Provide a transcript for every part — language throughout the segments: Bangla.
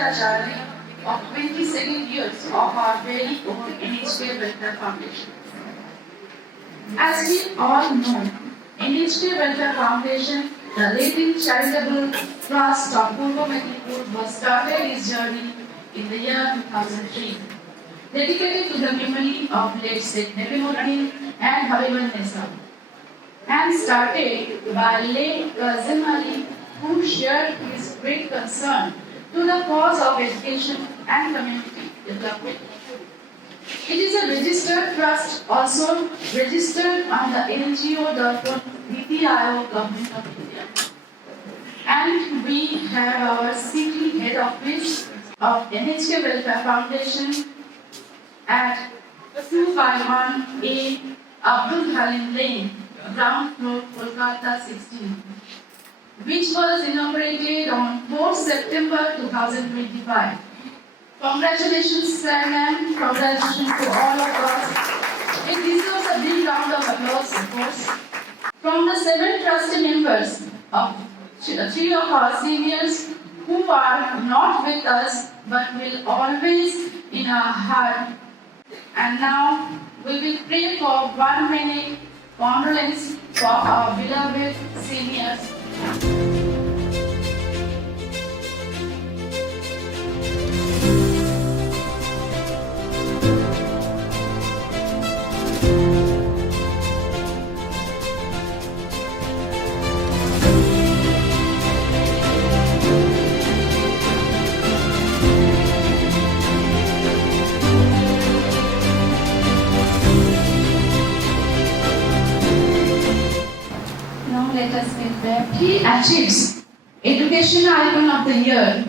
the journey of 22nd years of our very own NHK Welfare Foundation. As we all know, NHK Welfare Foundation, the leading charitable trust of Purva Medipur, was started its journey in the year 2003, dedicated to the memory of late Sheikh Nabimuddin and Habibul Nisa, and started by late Kazim Ali, who shared his great concern to the cause of education and community development. It is a registered trust, also registered on the NGO Niti Aayog Government of India. And we have our city head office of NHK Welfare Foundation at 251A Abdul Halim Lane, ground floor, Kolkata 16, which was inaugurated on 4 September 2025. Congratulations, Sir Ma'am. Congratulations to all of us. It deserves a big round of applause, of course. From the 7 trustee members of 3 of our seniors who are not with us but will always in our heart. And now we will pray for 1 minute condolence for our beloved seniors. Let us get there. He achieves Education Icon of the Year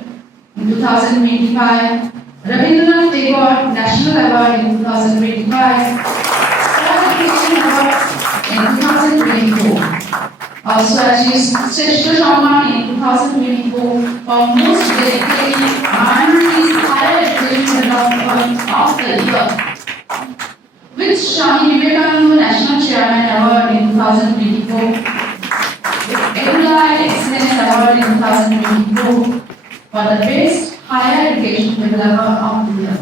in 2025, Rabindranath Tagore National Award in 2025, Star Education Award in 2024. Also achieves Shrestha Samman in 2024 for most dedicated minorities higher education development of the year, with Swami Vivekananda National Chairman Award in 2024. Edulife Excellence Award in 2024 for the Best Higher Education Developer of the Year.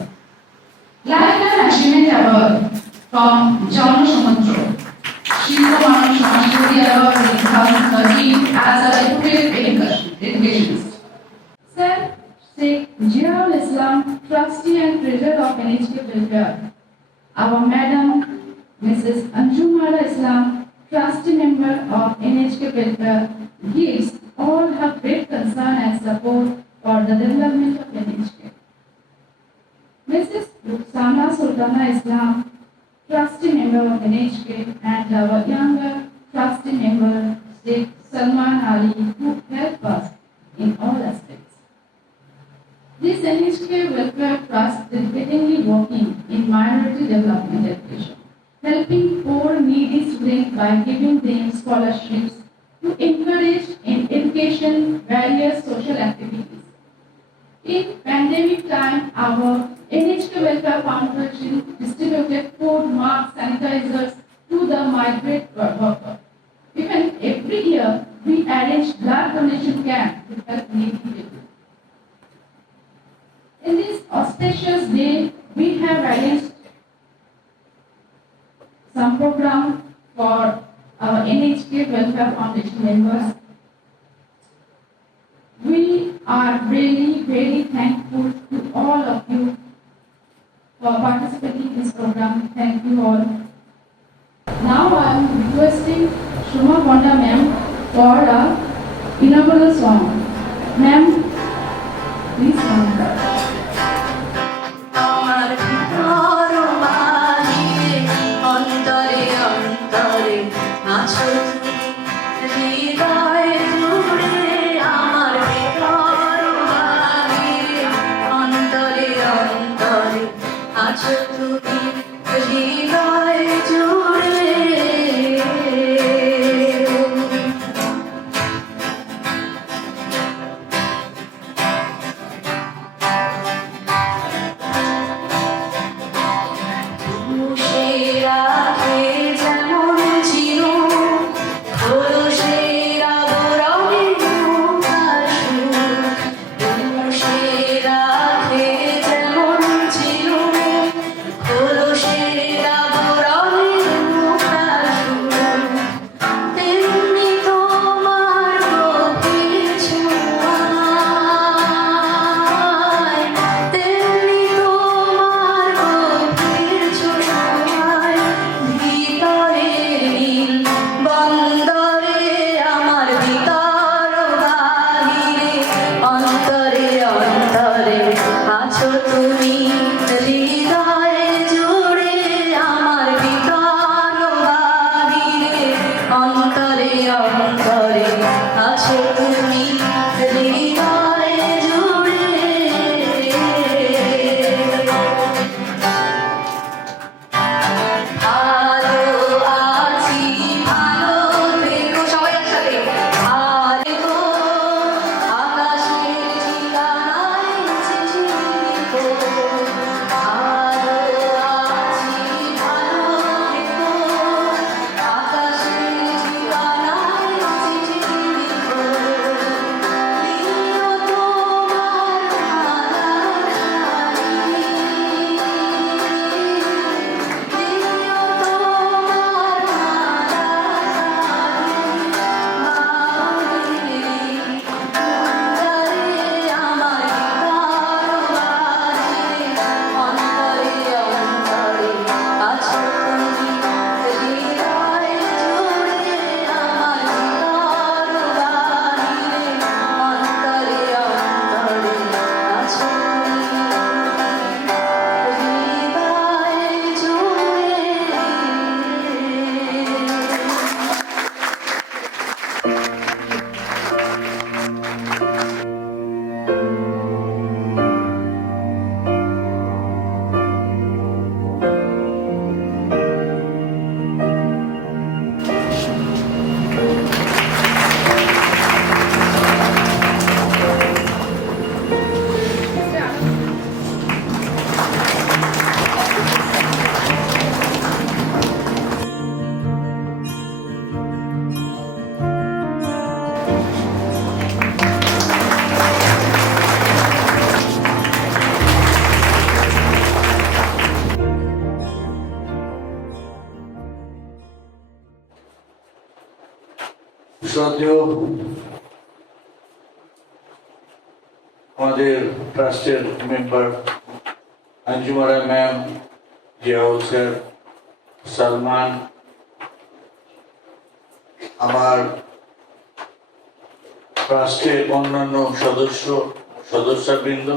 Lifetime Achievement Award from John Samudro, Shilpa Manu Samashruti Award in 2013 as a reputed educationist. Sir Sheikh Ziaul Islam, Trustee and Treasurer of NHK Welfare. Our Madam Mrs. Anjumara Islam, Trustee member of NHK Welfare, gives all her great concern and support for the development of NHK. Mrs. Rukhsana Sultana Islam, Trustee member of NHK, and our younger Trustee member, Sheikh Salman Ali, who help us in all aspects. This NHK Welfare Trust is diligently working in minority development education, helping poor needy students by giving them scholarships to encourage in education various social activities. In pandemic time, our NHK Welfare Foundation distributed food, masks, sanitizers to the migrant workers. Even every year, we arrange blood donation camp to help needy people. In this auspicious day, we have arranged some program for our NHK Welfare Foundation members. We are really very thankful to all of you for participating in this program. Thank you all. Now I am requesting Shuma Ponda ma'am for a inaugural song. Ma'am, please come. শ্রদ্ধেয় আমাদের ট্রাস্টের member Anjumara ma'am, Ziaul sir, Salman, আমার ট্রাস্টের অন্যান্য সদস্যবৃন্দ,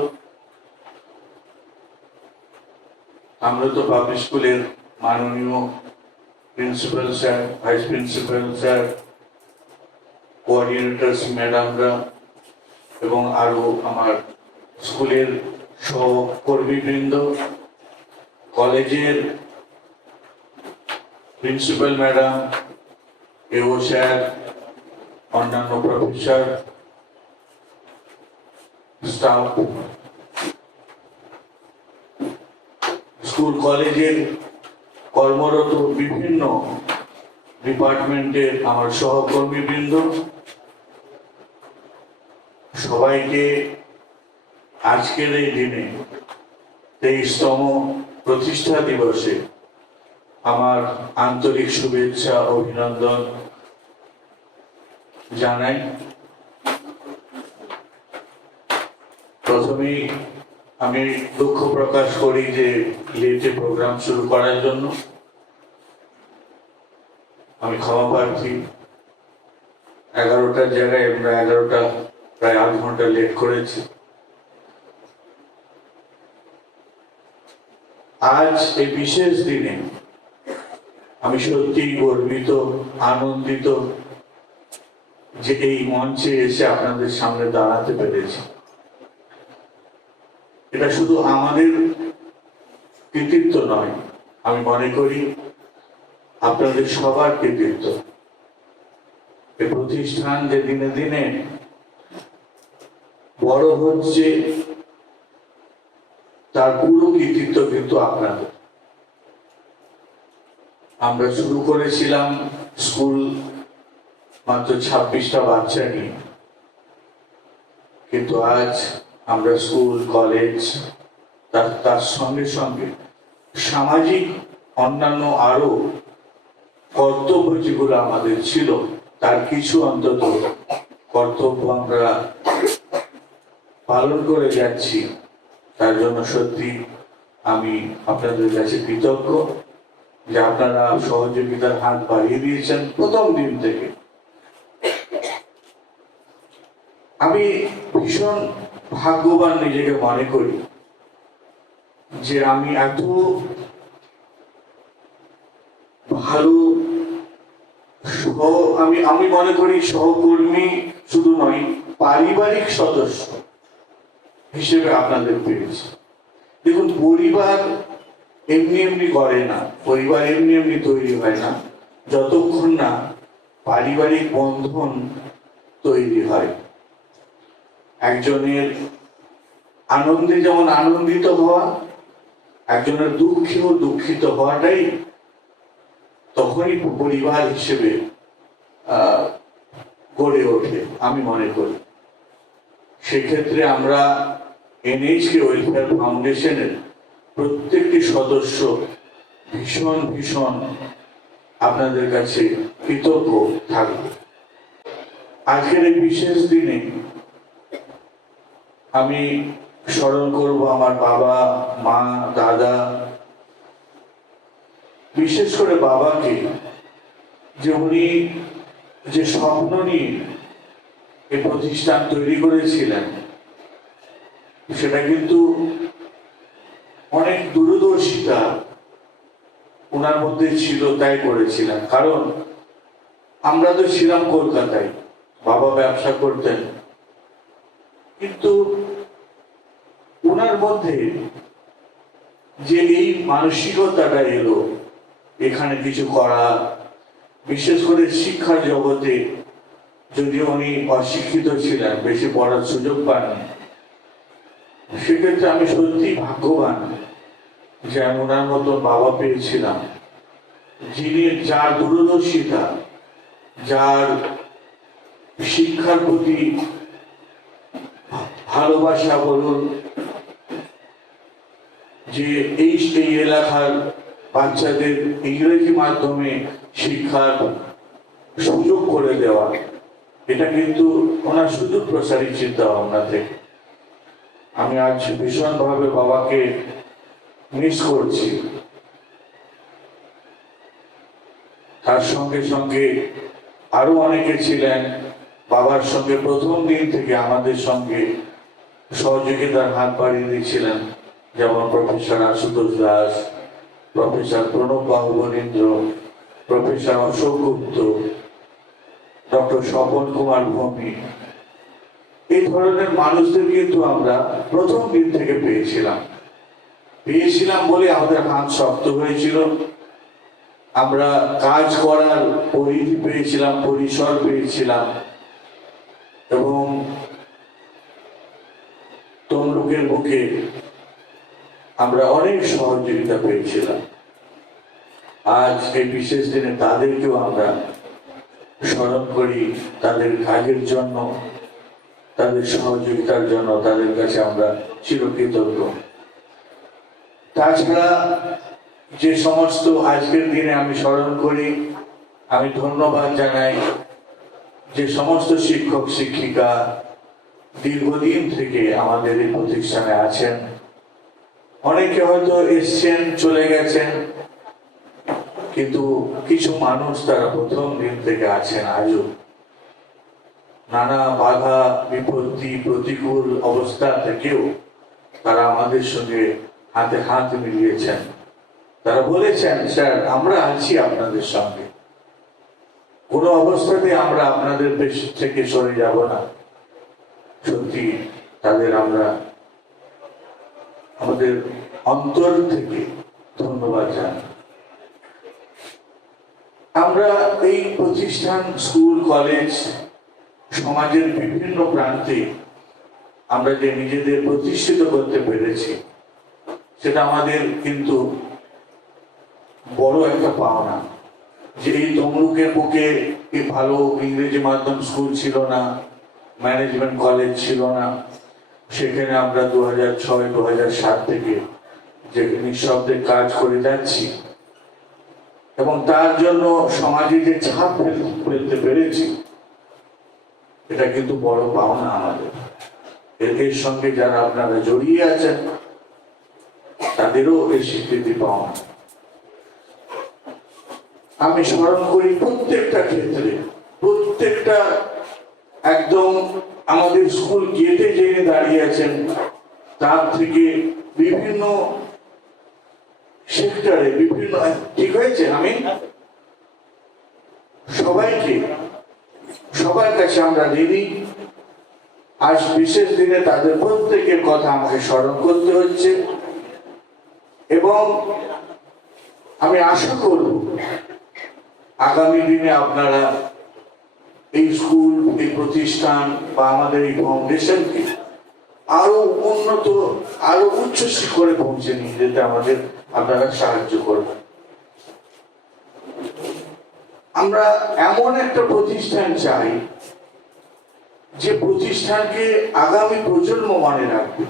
আমৃত পাবলিক স্কুলের মাননীয় principal sir, vice principal sir, coordinators ম্যাডামরা এবং আরো আমার স্কুলের সহকর্মীবৃন্দ, কলেজের প্রিন্সিপাল ম্যাডাম, এও স্যার, অন্যান্য প্রফেসর, স্টাফ, স্কুল কলেজের কর্মরত বিভিন্ন ডিপার্টমেন্টের আমার সহকর্মীবৃন্দ, সবাইকে আজকের এই দিনে 23তম প্রতিষ্ঠা দিবসে আমার আন্তরিক শুভেচ্ছা অভিনন্দন জানাই। প্রথমেই আমি দুঃখ প্রকাশ করি যে লেটে প্রোগ্রাম শুরু করার জন্য আমি ক্ষমা প্রার্থী। 11টার জায়গায় আমরা 11টা প্রায় 8 ঘন্টা লেট করেছি। আজ এই বিশেষ দিনে আমি সত্যি গর্বিত, আনন্দিত যে এই মঞ্চে এসে আপনাদের সামনে দাঁড়াতে পেরেছি। এটা শুধু আমাদের কৃতিত্ব নয়, আমি মনে করি আপনাদের সবার কৃতিত্ব। এই প্রতিষ্ঠান যে দিনে দিনে বড় হচ্ছে তার পুরো কৃতিত্ব কিন্তু আপনাদের। আমরা শুরু করেছিলাম স্কুল মাত্র 26টা বাচ্চা নিয়ে, কিন্তু আজ আমরা স্কুল, কলেজ, তার সঙ্গে সঙ্গে সামাজিক অন্যান্য আরো কর্তব্য যেগুলো আমাদের ছিল তার কিছু অন্তত কর্তব্য আমরা পালন করে যাচ্ছি। তার জন্য সত্যি আমি আপনাদের কাছে কৃতজ্ঞ যে আপনারা সহযোগিতার হাত বাড়িয়ে দিয়েছেন প্রথম দিন থেকে। আমি ভীষণ ভাগ্যবান নিজেকে মনে করি যে আমি এত ভালো আমি মনে করি সহকর্মী শুধু নয়, পারিবারিক সদস্য হিসেবে আপনাদের পেয়েছি। দেখুন, পরিবার এমনি এমনি করে না, পরিবার এমনি এমনি তৈরি হয় না যতক্ষণ না পারিবারিক বন্ধন তৈরি হয়। একজনের আনন্দে যেমন আনন্দিত হওয়া, একজনের দুঃখেও দুঃখিত হওয়াটাই তখনই পরিবার হিসেবে গড়ে ওঠে আমি মনে করি। সেক্ষেত্রে আমরা NHK ওয়েলফেয়ার ফাউন্ডেশনের প্রত্যেকটি সদস্য ভীষণ ভীষণ আপনাদের কাছে কৃতজ্ঞ থাকবে। আজকের এই বিশেষ দিনে আমি স্মরণ করব আমার বাবা, মা, দাদা, বিশেষ করে বাবাকে, যে উনি যে স্বপ্ন নিয়ে এই প্রতিষ্ঠান তৈরি করেছিলেন সেটা কিন্তু অনেক দূরদর্শিতা ওনার মধ্যে ছিল, তাই করেছিলেন। কারণ আমরা তো ছিলাম কলকাতায়, বাবা ব্যবসা করতেন, কিন্তু ওনার মধ্যে যে এই মানসিকতাটা এলো এখানে কিছু করা, বিশেষ করে শিক্ষার জগতে, যদিও উনি অশিক্ষিত ছিলেন, বেশি পড়ার সুযোগ পাননি, সেক্ষেত্রে আমি সত্যি ভাগ্যবান যে আমি ওনার মতন বাবা পেয়েছিলাম, যিনি যার দূরদর্শিতা, যার শিক্ষার প্রতি ভালোবাসা বলুন, যে এই এলাকার বাচ্চাদের ইংরেজি মাধ্যমে শিক্ষার সুযোগ করে দেওয়া, এটা কিন্তু ওনার শুধু প্রসারী চিন্তা ভাবনা থেকে। আমি আজ ভীষণ ভাবে বাবাকে মিস করছি। তার সঙ্গে সঙ্গে আরো অনেকে ছিলেন বাবার সঙ্গে প্রথম দিন থেকে আমাদের সঙ্গে সহযোগিতার হাত বাড়িয়ে দিয়েছিলেন, যেমন প্রফেসর আশুতোষ দাস, প্রফেসর প্রণব বাবু বনীন্দ্র, প্রফেসর অশোক গুপ্ত, ডক্টর স্বপন কুমার ভৌমিক। এই ধরনের মানুষদের কিন্তু আমরা প্রথম দিন থেকে পেয়েছিলাম বলে আমাদের হাত শক্ত হয়েছিল। আমরা কাজ করার পরিধি পেয়েছিলাম, পরিসর পেয়েছিলাম, এবং তমলুকের বুকে আমরা অনেক সহযোগিতা পেয়েছিলাম। আজ এই বিশেষ দিনে তাদেরকেও আমরা স্মরণ করি, তাদের কাজের জন্য, তাদের সহযোগিতার জন্য তাদের কাছে আমরা চিরকৃতজ্ঞ। তাছাড়া যে সমস্ত আজকের দিনে আমি স্মরণ করি, আমি ধন্যবাদ জানাই যে সমস্ত শিক্ষক শিক্ষিকা দীর্ঘদিন থেকে আমাদের এই প্রতিষ্ঠানে আছেন। অনেকে হয়তো এসছেন, চলে গেছেন, কিন্তু কিছু মানুষ তারা প্রথম দিন থেকে আছেন আজও। নানা বাধা বিপত্তি প্রতিকূল অবস্থা থেকেও তারা আমাদের সঙ্গে হাতে হাত মিলিয়েছেন। তারা বলেছেন, স্যার আমরা আছি আপনাদের সঙ্গে, কোনো অবস্থাতে আমরা আপনাদের দেশ থেকে সরে যাব না। সত্যি তাদের আমরা আমাদের অন্তর থেকে ধন্যবাদ জানাই। আমরা এই প্রতিষ্ঠান, স্কুল, কলেজ, সমাজের বিভিন্ন প্রান্তে আমরা যে নিজেদের প্রতিষ্ঠিত করতে পেরেছি, সেটা আমাদের কিন্তু বড় একটা পাওনা। যে এই তমলুকের বুকে ভালো ইংরেজি মাধ্যম স্কুল ছিল না, ম্যানেজমেন্ট কলেজ ছিল না, সেখানে আমরা 2006-2007 থেকে যে নিঃশব্দে কাজ করে যাচ্ছি, এবং তার জন্য সমাজে যে ছাপ ফেলতে পেরেছি, এটা কিন্তু বড় পাওনা আমাদের। এর সঙ্গে যারা আপনারা জড়িয়ে আছেন তাদেরও এই স্বীকৃতি পাওয়া। আমি স্মরণ করি প্রত্যেকটা ক্ষেত্রে, প্রত্যেকটা একদম আমাদের স্কুল গেটে জেনে দাঁড়িয়ে আছেন, তার থেকে বিভিন্ন সেক্টরে, বিভিন্ন, ঠিক হয়েছে, আমি সবাইকে সবার কাছে আমরা ঋণী। আজ বিশেষ দিনে তাদের প্রত্যেকের কথা আমাকে স্মরণ করতে হচ্ছে এবং আমি আশা করব আগামী দিনে আপনারা এই স্কুল, এই প্রতিষ্ঠান বা আমাদের এই ফাউন্ডেশনকে আরো উন্নত, আরো উচ্চ শিখরে পৌঁছে নিয়ে যেতে আপনারা সাহায্য করবেন। আমরা এমন একটা প্রতিষ্ঠান চাই যে প্রতিষ্ঠানকে আগামী প্রজন্ম মনে রাখবে।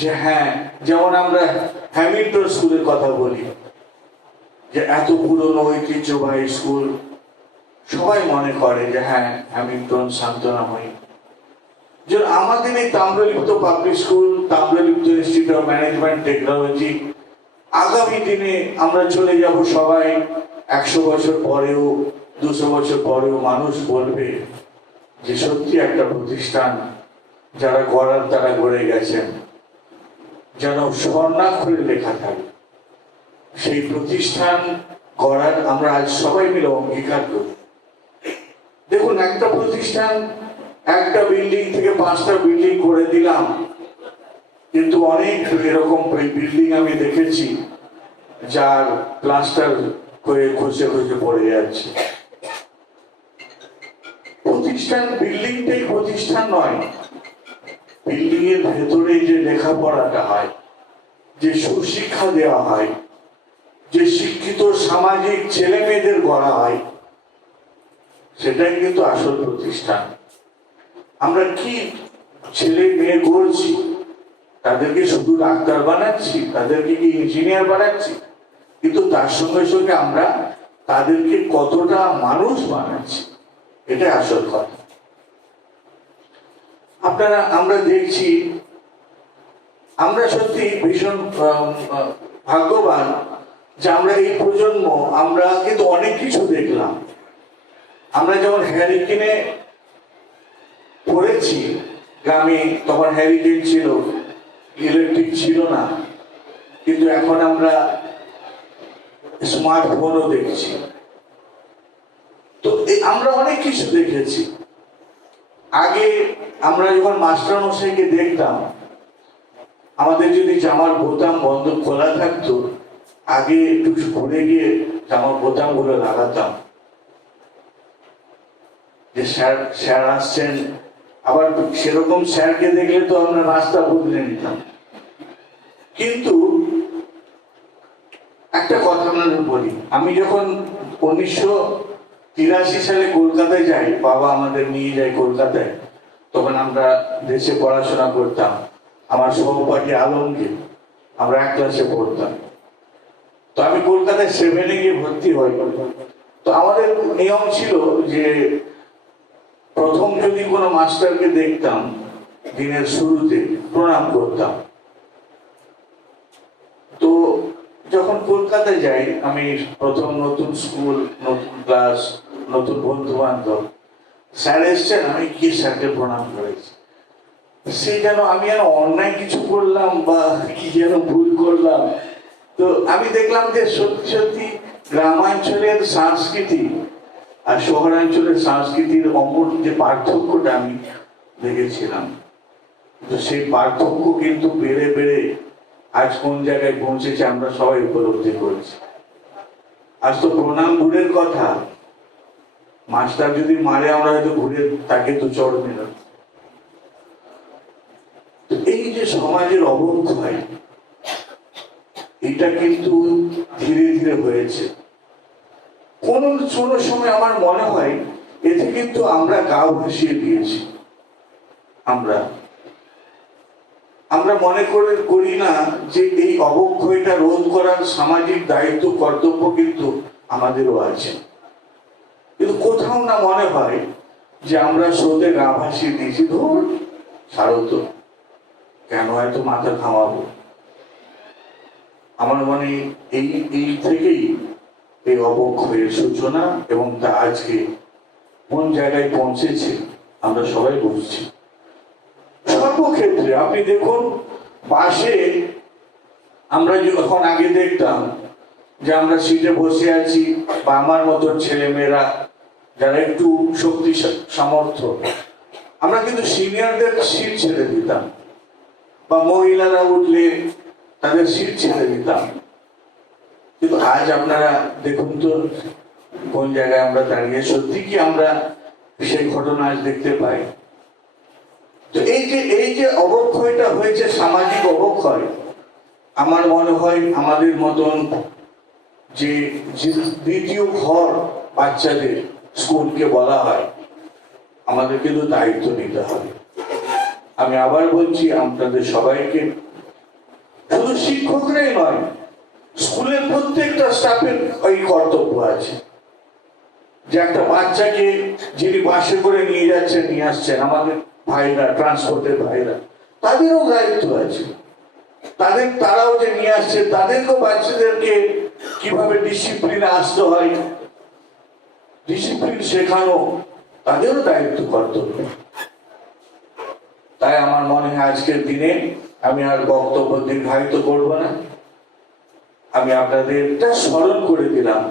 যে হ্যাঁ, যেমন আমরা হ্যামিল্টন স্কুলের কথা বলি, যে এত পুরনো ঐতিহ্যবাহী স্কুল, সবাই মনে করে যে হ্যাঁ হ্যামিল্টন, শান্তনাময়ী। যে আমাদের এই Tamralipta public school, Tamralipta institute of management technology, আগামী দিনে আমরা চলে যাব সবাই 100 বছর পরেও, 200 বছর পরেও মানুষ বলবে যে সত্যি একটা প্রতিষ্ঠান যারা গড়ার তারা গড়ে গেছেন, যেন স্বর্ণাক্ষরে লেখা থাকে। সেই প্রতিষ্ঠান গড়ার আমরা আজ সবাই মিলে অঙ্গীকার করি। দেখুন, একটা প্রতিষ্ঠান একটা বিল্ডিং থেকে 5টা বিল্ডিং করে দিলাম, কিন্তু অনেক এরকম বিল্ডিং আমি দেখেছি যার প্লাস্টার হয়ে খসে খসে পড়ে যাচ্ছে। প্রতিষ্ঠান বিল্ডিংটাই প্রতিষ্ঠান নয়, বিল্ডিং এর ভেতরে যে লেখাপড়াটা হয়, যে সুশিক্ষা দেওয়া হয়, যে শিক্ষিত সামাজিক ছেলে মেয়েদের গড়া হয়, সেটাই কিন্তু আসল প্রতিষ্ঠান। আমরা কি ছেলে মেয়ে গড়ছি? তাদেরকে শুধু ডাক্তার বানাচ্ছি, তাদেরকে কি ইঞ্জিনিয়ার বানাচ্ছি, কিন্তু তার সঙ্গে সঙ্গে আমরা তাদেরকে কতটা মানুষ বানাচ্ছি, এটাই আসল কথা। আমরা দেখছি, আমরা সত্যি ভীষণ ভাগ্যবান যে আমরা এই প্রজন্ম, আমরা কিন্তু অনেক কিছু দেখলাম। আমরা যেমন হ্যারিকেনে পড়েছি গ্রামে, তখন হ্যারিকেন ছিল, ইলেকট্রিক ছিল না, কিন্তু এখন আমরা স্মার্টফোনও দেখছি। তো আমরা অনেক কিছু দেখেছি। আগে আমরা যখন মাস্টার মশাইকে দেখতাম, আমাদের যদি জামার বোতাম বন্ধ খোলা থাকতো, আগে একটু ঘুরে গিয়ে জামার বোতাম গুলো লাগাতাম, যে স্যার আসছেন। আবার সেরকম স্যারকে দেখলে তো আমরা রাস্তা বদলে নিতাম। কিন্তু একটা কথা আপনাদের বলি, আমি যখন 1983 সালে কলকাতায় যাই, বাবা আমাদের নিয়ে যায় কলকাতায়, তখন আমরা দেশে পড়াশোনা করতাম। আমার সহপাঠী আলমগীর, আমরা এক ক্লাসে পড়তাম। তো আমি কলকাতায় 7-এ গিয়ে ভর্তি হই। তো আমাদের নিয়ম ছিল যে প্রথম যদি কোনো মাস্টারকে দেখতাম দিনের শুরুতে, প্রণাম করতাম। তো যখন কলকাতায় যাই, আমি প্রথম নতুন স্কুল, নতুন ক্লাস, নতুন বন্ধু বান্ধব, স্যার এসছেন, আমি কি স্যারকে প্রণাম করেছি। সে যেন আমি যেন অন্যায় কিছু করলাম বা কি যেন ভুল করলাম। তো আমি দেখলাম যে সত্যি সত্যি গ্রামাঞ্চলের সংস্কৃতি আর শহরাঞ্চলের সংস্কৃতির অমূল যে পার্থক্যটা আমি দেখেছিলাম, তো সেই পার্থক্য কিন্তু বেড়ে বেড়ে আজ কোন জায়গায় পৌঁছেছে আমরা সবাই উপলব্ধি করছি। আজ তো প্রণাম দূরের কথা, মাস্টার যদি মারে আমরা হয়তো ঘুরে তাকে তো চড় মেলাম। এই যে সমাজের অবক্ষয়, এটা কিন্তু ধীরে ধীরে হয়েছে। কোন সময় আমার মনে হয় এতে কিন্তু আমরা গা ভাসিয়ে দিয়েছি। আমরা মনে করি না যে এই অবক্ষয়টা রোধ করার সামাজিক দায়িত্ব, কর্তব্য কিন্তু আমাদেরও আছে। কিন্তু কোথাও না মনে হয় যে আমরা স্রোতে গা ভাসিয়ে দিয়েছি, ধর ছাড়ো তো, কেন এত মাথা ঘামাবো। আমার মনে এই থেকেই এই অবক্ষয়ের সূচনা, এবং তা আজকে কোন জায়গায় পৌঁছেছে আমরা সবাই বুঝছি। সর্বক্ষেত্রে আপনি দেখুন, পাশে আমরা যখন আগে দেখতাম যে আমরা সিটে বসে আছি, বা আমার মতন ছেলে মেয়েরা যারা একটু শক্তি সামর্থ্য, আমরা কিন্তু সিনিয়রদের সিট ছেড়ে দিতাম, বা মহিলারা উঠলে তাদের সিট ছেড়ে দিতাম। কিন্তু আজ আপনারা দেখুন তো কোন জায়গায় আমরা দাঁড়িয়ে, সত্যি কি আমরা সেই ঘটনা আজ দেখতে পাই? তো এই যে অবক্ষয়টা হয়েছে, সামাজিক অবক্ষয়, আমার মনে হয় আমাদের মতন যে দ্বিতীয় ঘর বাচ্চাদের স্কুলকে বলা হয়, আমাদের কিন্তু দায়িত্ব নিতে হবে। আমি আবার বলছি আপনাদের সবাইকে, শুধু শিক্ষকরাই নয়, স্কুলের প্রত্যেকটা স্টাফের ওই কর্তব্য আছে যে একটা বাচ্চাকে যিনি বাসে করে নিয়ে যাচ্ছেন নিয়ে আসছেন, আমাদের ভাইরা, ট্রান্সপোর্টের ভাইরা, তাদেরও দায়িত্ব আছে। তারাও যে নিয়ে আসছে, তাদেরকেও বাচ্চাদেরকে কিভাবে ডিসিপ্লিনে আসতে হয়, ডিসিপ্লিন শেখানো তাদেরও দায়িত্ব, কর্তব্য। তাই আমার মনে হয় আজকের দিনে আমি আর বক্তব্য দীর্ঘায়িত করব না, আমি আপনাদেরটা স্মরণ করে দিলাম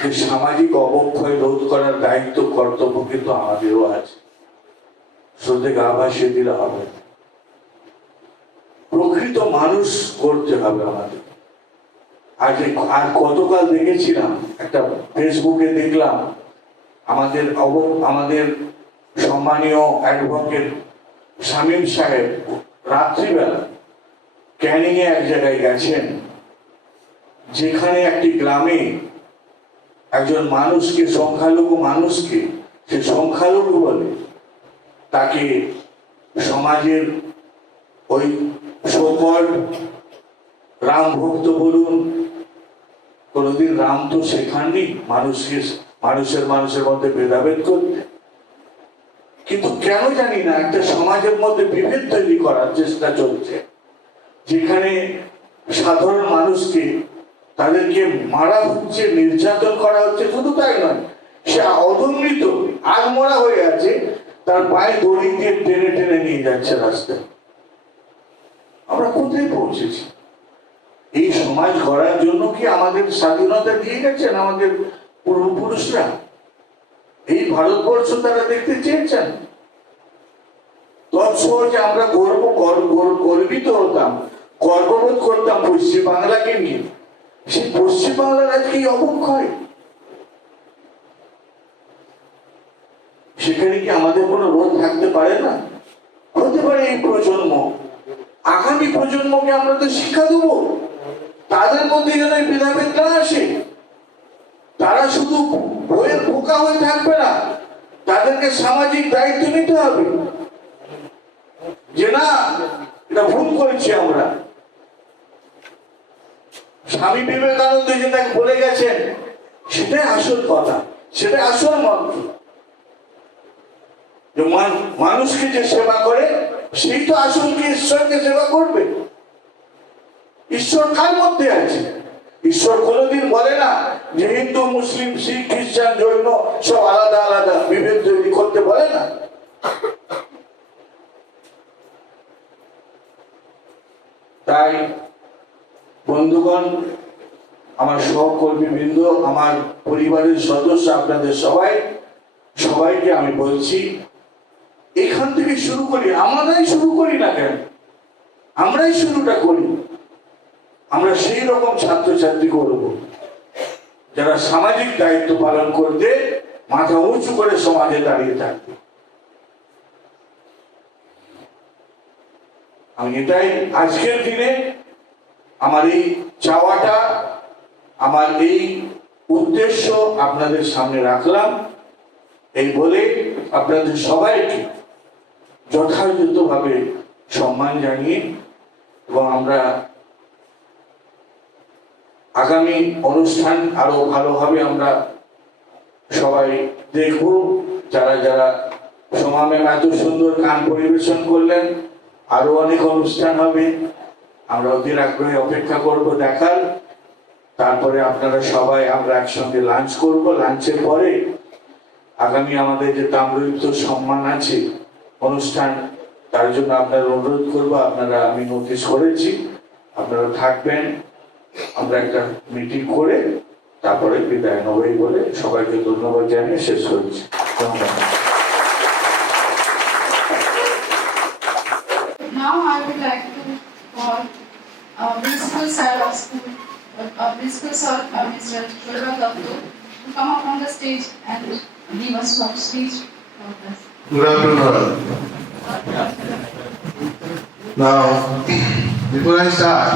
যে সামাজিক অবক্ষয় রোধ করার দায়িত্ব, কর্তব্য কিন্তু আমাদেরও আছে। শ্রদ্ধে গা ভাসিয়ে দিলে হবে, প্রকৃত মানুষ করতে হবে আমাদের। আর গতকাল দেখেছিলাম, একটা ফেসবুকে দেখলাম, আমাদের সম্মানীয় অ্যাডভোকেট শামীম সাহেব রাত্রিবেলা ক্যানিং এ এক জায়গায় গেছেন, যেখানে একটি গ্রামে একজন মানুষকে, সংখ্যালঘু মানুষকে, সে সংখ্যালঘু বলে তাকে সমাজের ওই সকল রাম ভক্ত বলুন, কোনদিন রাম তো শেখাননি মানুষের মধ্যে ভেদাভেদ করতে, কিন্তু কেন জানি না একটা সমাজের মধ্যে বিভেদ তৈরি করার চেষ্টা চলছে, যেখানে সাধারণ মানুষকে তাদেরকে মারা হচ্ছে, নির্যাতন করা হচ্ছে। শুধু তাই নয়, সে অদম্বিত আগমরা হয়ে আছে, তার পায়ে দড়ি দিয়ে টেনে টেনে নিয়ে যাচ্ছে রাস্তায়। আমরা কোথায় পৌঁছেছি? এই সমাজ গড়ার জন্য কি আমাদের স্বাধীনতা দিয়ে গেছেন আমাদের পূর্বপুরুষরা? এই ভারতবর্ষ তারা দেখতে চেয়েছেন? তৎসহজে আমরা গর্বিত হতাম, গর্ববোধ করতাম পশ্চিম বাংলাকে নিয়ে। সেই পশ্চিম বাংলার আজকে অবক্ষয়, সেখানে কি আমাদের কোনো রোধ থাকতে পারে না? হতে পারে এই প্রজন্ম, আগামী প্রজন্মকে আমরা তো শিক্ষা দেবো, তাদের মধ্যে যেন ভেদাভেদ না আসে। তারা শুধু বইয়ের পোকা হয়ে থাকবে না, তাদেরকে সামাজিক দায়িত্ব নিতে হবে, যে না, এটা ভুল করেছি আমরা। স্বামী বিবেকানন্দ যেটা বলে গেছেন, সেটাই আসল কথা, সেটাই আসল মন্ত্র। যে মানুষকে যে সেবা করে, সেই তো আসলকে ঈশ্বরকে সেবা করবে। ঈশ্বর কার মধ্যে আছে? ঈশ্বর কোনোদিন বলে না যে হিন্দু, মুসলিম, শিখ, খ্রিস্টান, জৈন সব আলাদা আলাদা বিভেদ তৈরি করতে বলে না। তাই বন্ধুগণ, আমার সহকর্মী বৃন্দ, আমার পরিবারের সদস্য, আপনাদের সবাইকে আমি বলছি, এখান থেকে শুরু করি। আমরাই শুরু করি না কেন? আমরাই শুরুটা করি। আমরা সেই রকম ছাত্রছাত্রী করব যারা সামাজিক দায়িত্ব পালন করতে মাথা উঁচু করে সমাজে দাঁড়িয়ে থাকবে। আমি এটাই আজকের দিনে আমার এই চাওয়াটা, আমার এই উদ্দেশ্য আপনাদের সামনে রাখলাম। এই বলে আপনাদের সবাইকে যথাযথভাবে সম্মান জানিয়ে, এবং আমরা আগামী অনুষ্ঠান আরো ভালোভাবে আমরা সবাই দেখব। যারা যারা সমামেম এত সুন্দর গান পরিবেশন করলেন, আরো অনেক অনুষ্ঠান হবে, আমরা অধীর আগ্রহে অপেক্ষা করব দেখার। তারপরে আপনারা সবাই আমরা একসঙ্গে লাঞ্চ করব। লাঞ্চের পরে আগামী আমাদের যে তাম্রলিপ্ত সম্মান আছে অনুষ্ঠান, তার জন্য আপনারা অনুরোধ করবো, আপনারা, আমি নোটিশ করেছি, আপনারা থাকবেন। আমরা একটা মিটিং করে তারপরে বিদায় নবই বলে সবাইকে ধন্যবাদ জানিয়ে শেষ করছি। ধন্যবাদ। Now I would like to call our principal sir of school, our principal sir, Mr. Shobha Gupta, to come up on the stage and give us short speech for us. Good afternoon. Now, before I start,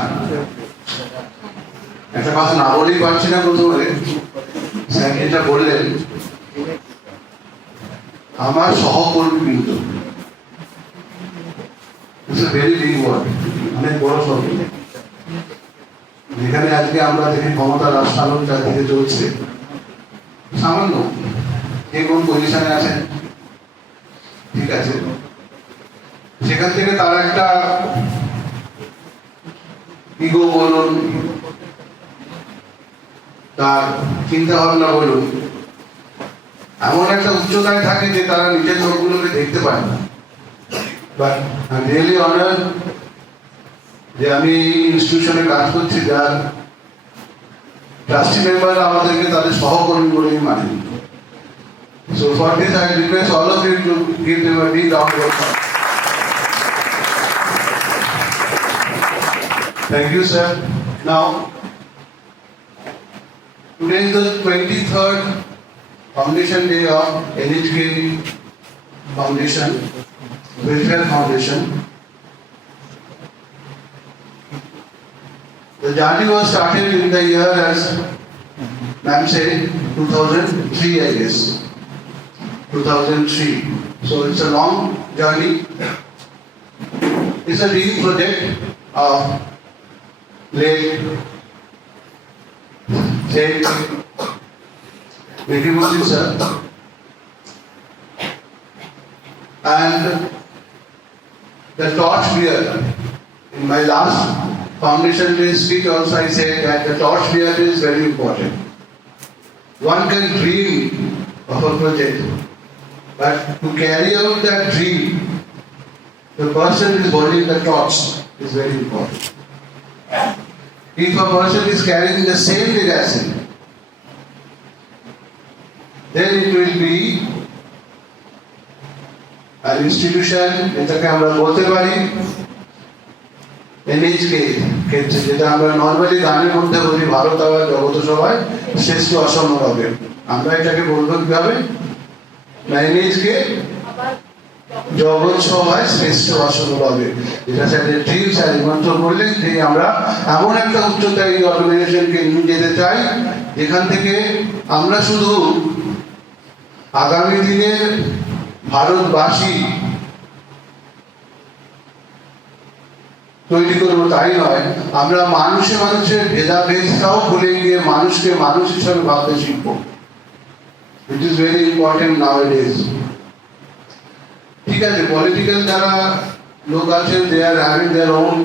একটা কথা না বলেই পারছি না প্রথমে, স্যার যেটা বললেন, আমার সহকর্মী কিন্তু it's a very big word, অনেক বড় শব্দ। যেখানে আজকে আমরা দেখি ক্ষমতার রাজশাসন চারদিকে চলছে, সামান্য কে কোন পজিশনে আছেন, ঠিক আছে, সেখান থেকে তার একটা ইগো বলুন, তার চিন্তা ভাবনা বলুন, এমন একটা উচ্চতায় থাকে যে তারা নিজের লোকগুলোকে দেখতে পায় না। But I am really honour যে আমি ইনস্টিটিউশনে কাজ করছি, যার ট্রাস্টি মেম্বাররা আমাদেরকে তাদের সহকর্মী বলেই মানে। So for this I request all of you to give them a big round of applause. Thank you, sir. Now, today is the 23rd Foundation Day of NHK Foundation, Welfare Foundation. The journey was started in the year, as ma'am said, 2003, I guess. 2003. So it's a long journey. It's a dream project of late Vikramjit sir. And the torch bearer. In my last Foundation Day speech also I said that the torch bearer is very important. One can dream of a project, but to carry out that dream, the person is holding the torch is very important. If a person is carrying the same legacy, then it will be an institution, যেটাকে আমরা বলতে পারি NHK ক্ষেত্রে, যেটা আমরা নর্মালি গানের মধ্যে বলি ভারত আবার জগত সভায় শ্রেষ্ঠ আসন্ন হবে। আমরা এটাকে বলবো কিভাবে? NHK জগৎ সভায় শ্রেষ্ঠ আসন হবে। এটা স্যারের ড্রিম, স্যার মাত্র বললেন যে আমরা এমন একটা উচ্চতায় এই অর্গানাইজেশনকে নিয়ে যেতে চাই, যেখান থেকে আমরা শুধু আগামী দিনের ভারতবাসী তৈরি করবো তাই নয়, আমরা মানুষে মানুষের ভেদাভেদটাও ভুলে গিয়ে মানুষকে মানুষ হিসাবে ভাবতে শিখব। It is very important nowadays. ঠিক আছে, পলিটিক্যাল যারা লোক আছেন, they are having their own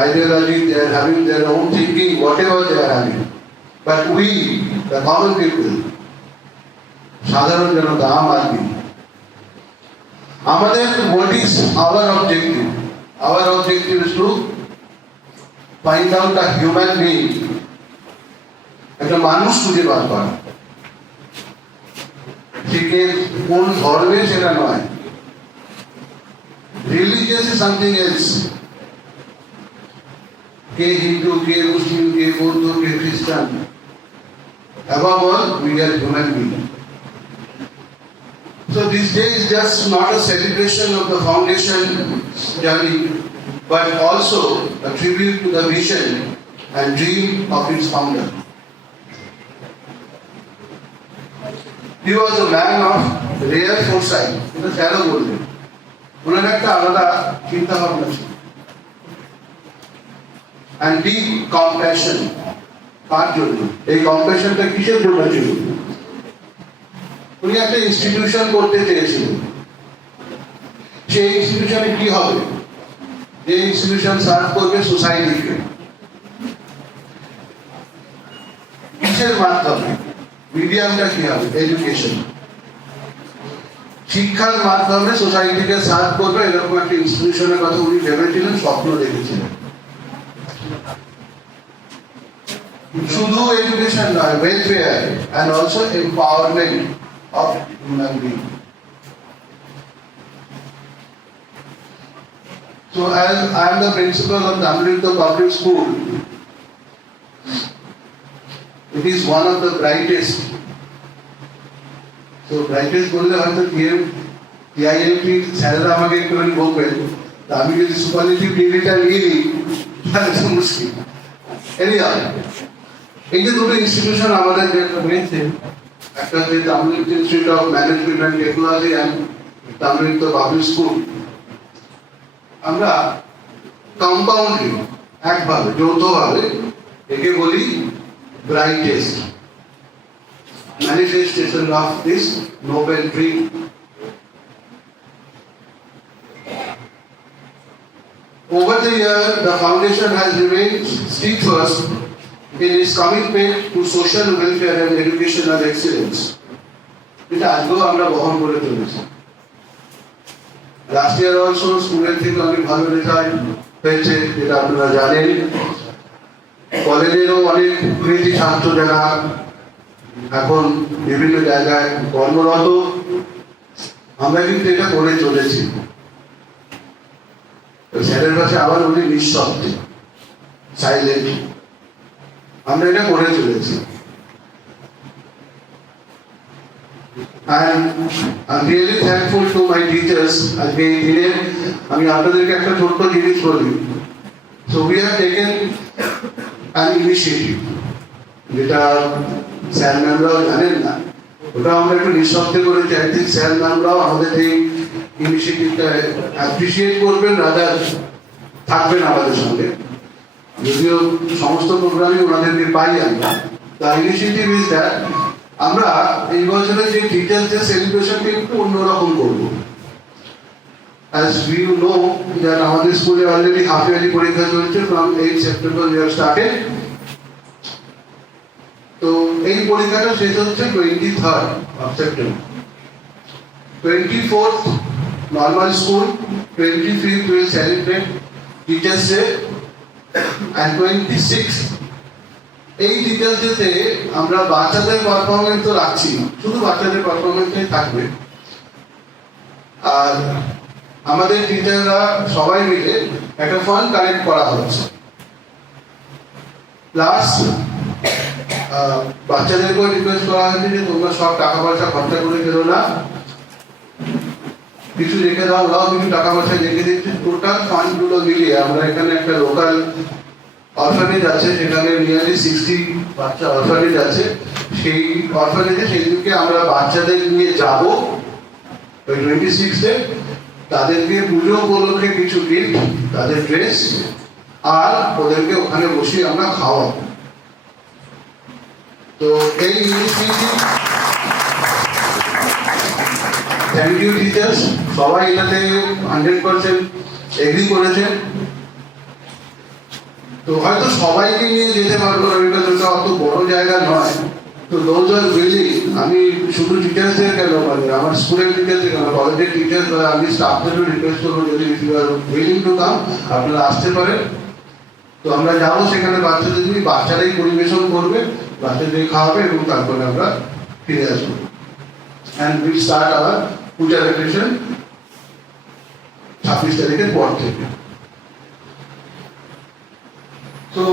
ideology, they are having their own thinking, whatever they are having, but we the common people, সাধারণ জনতা, আম আদমি, আমাদের what is our objective? Our objective is to find out a human being, একটা মানুষ খুঁজে বার করা। সে কোন ধর্মের সেটা নয়, রিলিজিয়াস ইজ সামথিং এলস। কে হিন্দু, কে মুসলিম, কে বৌদ্ধ, কে খ্রিস্টান, above all we are human being. So this day is just not a celebration of the foundation journey, but also a tribute to the vision and dream of its founder. He was a man of rare foresight. এটা কেন বললেন? ওনার একটা আলাদা চিন্তা ভাবনা ছিল, and deep compassion। কার জন্য এই কম্প্যাশনটা? কিসের জন্য ছিল? উনি একটা ইনস্টিটিউশন করতে চেয়েছিলেন। সেই ইনস্টিটিউশনে কি হবে? যে ইনস্টিটিউশন সার্ভ করবে সোসাইটিকে। কিসের মাধ্যমে? মিডিয়ামটা কি হবে? এডুকেশন। শিক্ষার মাধ্যমে সোসাইটিকে সার্ভ করবে, এরকম একটা ইনস্টিটিউশনের কথা উনি ভেবেছিলেন, স্বপ্ন দেখেছিলেন। শুধু এডুকেশন নয়, welfare and also empowerment of human being. So as I am the principal of Tamilnadu Public School, it is one of the brightest. So brightest বললে হয়তো TIMT স্যারেরা আমাকে একটুখানি বলবেন, আমি যদি সুপারলেটিভ ডিগ্রিটা নিয়ে নিই তাহলে তো মুশকিল। এনিহাউ, এই যে দুটো ইনস্টিটিউশন আমাদের যেটা হয়েছে, একটা হচ্ছে Tamil Nadu institute of management and technology and Tamil Nadu public school, আমরা কম্পাউন্ডলি একভাবে যৌথভাবে একে বলি brightest manifestation of this noble dream. Over the year, the foundation has remained steadfast in its commitment to social welfare and educational excellence. এটা আজকেও আমরা বহন করে চলেছি। লাস্ট ইয়ার অলসো স্কুলের থেকে অনেক ভালো রেজাল্ট হয়েছে, যেটা আপনারা জানেন। কলেজেরও অনেক কৃতি ছাত্র যারা এখন বিভিন্ন জায়গায় কর্মরত, আমরা কিন্তু এটা করে চলেছি। স্যারের কাছে আবার উনি নিঃশব্দে, সাইলেন্ট, আমরা এটা করে চলেছি। And I'm really thankful to my teachers. আজকে এই দিনে আমি আপনাদেরকে একটা ছোট্ট জিনিস বলি। So we have taken an initiative, যেটা স্যার ম্যামরাও জানেন না, ওটা আমরা একটু নিঃশব্দে করেছি। আই থিঙ্ক স্যার ম্যামরাও আমাদের এই ইনিশিয়েটিভটা অ্যাপ্রিসিয়েট করবেন, রাদার থাকবেন আমাদের সঙ্গে, যদিও সমস্ত প্রোগ্রামই ওনাদেরকে পাই আমরা। দ্য ইনিশিয়েটিভ ইজ দ্যাট আমরা এই বছরে যে টিচার্সদের সেলিব্রেশনকে একটু অন্যরকম করবো। As we know that আমাদের স্কুলে অলরেডি হাফ ইয়ারলি পরীক্ষা চলছে, from 8 September we have started. তো এই পরীক্ষাটা শেষ হচ্ছে 23rd of September। 24th normal school, 25th will celebrate Teachers Day, and 26th এই টিচার্স ডেতে আমরা বাচ্চাদের পারফরমেন্স তো রাখছি না, শুধু বাচ্চাদের পারফরমেন্সই থাকবে। আর আমাদের টিচাররা সবাই মিলে একটা ফান্ড কালেক্ট করা হচ্ছে। প্লাস বাচ্চাদেরকেও রিকোয়েস্ট করা হয়েছে যে তোমরা সব টাকা পয়সা খরচা করে ফেলো না, কিছু রেখে দাও, কিছু টাকা পয়সা রেখে দিচ্ছি। টোটাল ফান্ডগুলো মিলিয়ে আমরা এখানে একটা লোকাল অরফানেজ আছে, সেখানে নিয়ারলি 60 বাচ্চা অরফানেজ আছে। সেই অরফানেজে সেদিনকে আমরা বাচ্চাদের নিয়ে যাব ওই 26-এ, তাদেরকে পুজো উপলক্ষে কিছু গিফট, তাদের ড্রেস, আর ওদেরকে ওখানে বসিয়ে আমরা খাওয়াবো। তো এই ইনিশিয়েটিভ, থ্যাংক ইউ টিচার্স, সবাই এটাতে 100% এগ্রি করেছেন। তো হয়তো সবাইকে নিয়ে যেতে পারবো না, বিকজ ওটা অত বড় জায়গা নয়। তো দোজ আর উইলিং, আমি শুধু টিচার্সদের কেন, মানে আমার স্কুলের টিচার্সদের কেন, কলেজের টিচার্স বা আমি স্টাফদেরও রিকোয়েস্ট করবো, যদি you are willing to come, আপনারা আসতে পারেন। তো আমরা যাবো সেখানে, বাচ্চাদের নিয়ে, বাচ্চারাই পরিবেশন করবে, বাচ্চাদের খাওয়াবে, এবং তারপরে আমরা ফিরে আসবো। And will start our Puja vacation 26 তারিখের পর থেকে। So,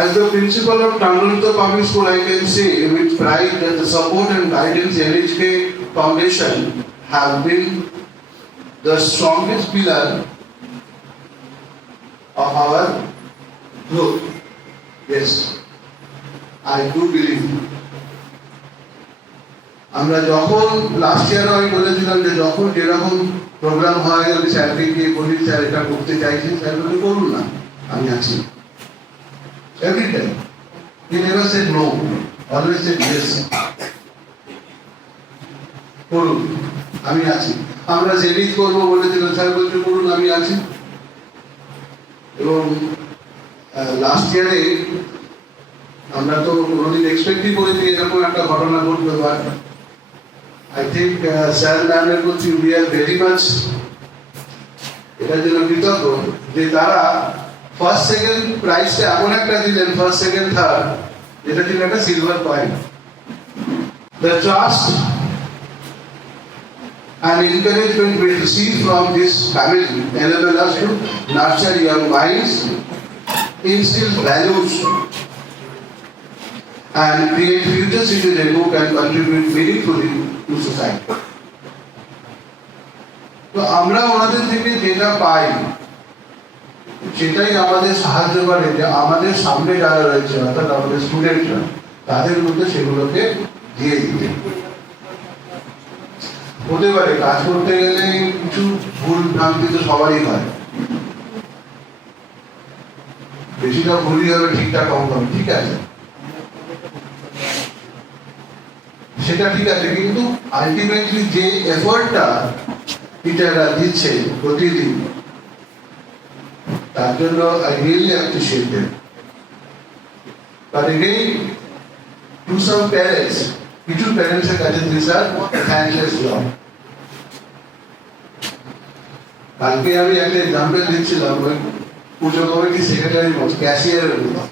as the principal of Tamilnadu Public School, I can say with pride that the support and guidance NHK Foundation have been the strongest pillar of our growth. Yes, I do believe. আমরা যখন লাস্ট ইয়ারও আমি বলেছিলাম যে যখন যেরকম প্রোগ্রাম হয়, আমি স্যারকে গিয়ে বলি স্যার এটা করতে চাইছি, স্যার বলে করুন না, আমি আছি। Every time. He never said no, always said yes. করুন, আমি আছি। আমরা জেডিট করবো বলেছিলাম, স্যার বলছে করুন, আমি আছি। এবং লাস্ট ইয়ারে আমরা তো কোনোদিন এক্সপেক্টই করিনি এরকম একটা ঘটনা ঘটবে। বাট আই থিঙ্ক স্যার ম্যামের প্রতি উই আর ভেরি মাচ এটার জন্য কৃতজ্ঞ যে তারা ফার্স্ট সেকেন্ড প্রাইজটা এমন একটা দিলেন, ফার্স্ট সেকেন্ড থার্ড যেটা ছিল একটা silver coin. The trust and encouragement we receive from this family enable us to nurture young minds, instill values, and create future citizens who can contribute meaningfully to society. তো আমরা ওনাদের থেকে যেটা পাই সেটাই আমাদের সাহায্য করে যে আমাদের সামনে যারা রয়েছে অর্থাৎ আমাদের স্টুডেন্টরা তাদের মধ্যে সেগুলোকে দিয়ে দিতে। হতে পারে কাজ করতে গেলে কিছু ভুল ভ্রান্তি তো সবারই হয়, বেশিরভাগ ভুলই হবে, ঠিকঠাক অঙ্ক হবে, ঠিক আছে, সেটা ঠিক আছে, কিন্তু আলটিমেটলি যে এফোর্টটা টিচাররা দিচ্ছে প্রতিদিন তার জন্য I really appreciate them. But again, to some parents, কিছু প্যারেন্টসের কাছে দিস আর থ্যাঙ্কলেস জব। কালকে আমি একটা এক্সাম্পল দিচ্ছিলাম, ওই পুজো কমিটি সেক্রেটারি ক্যাশিয়ারের মতো।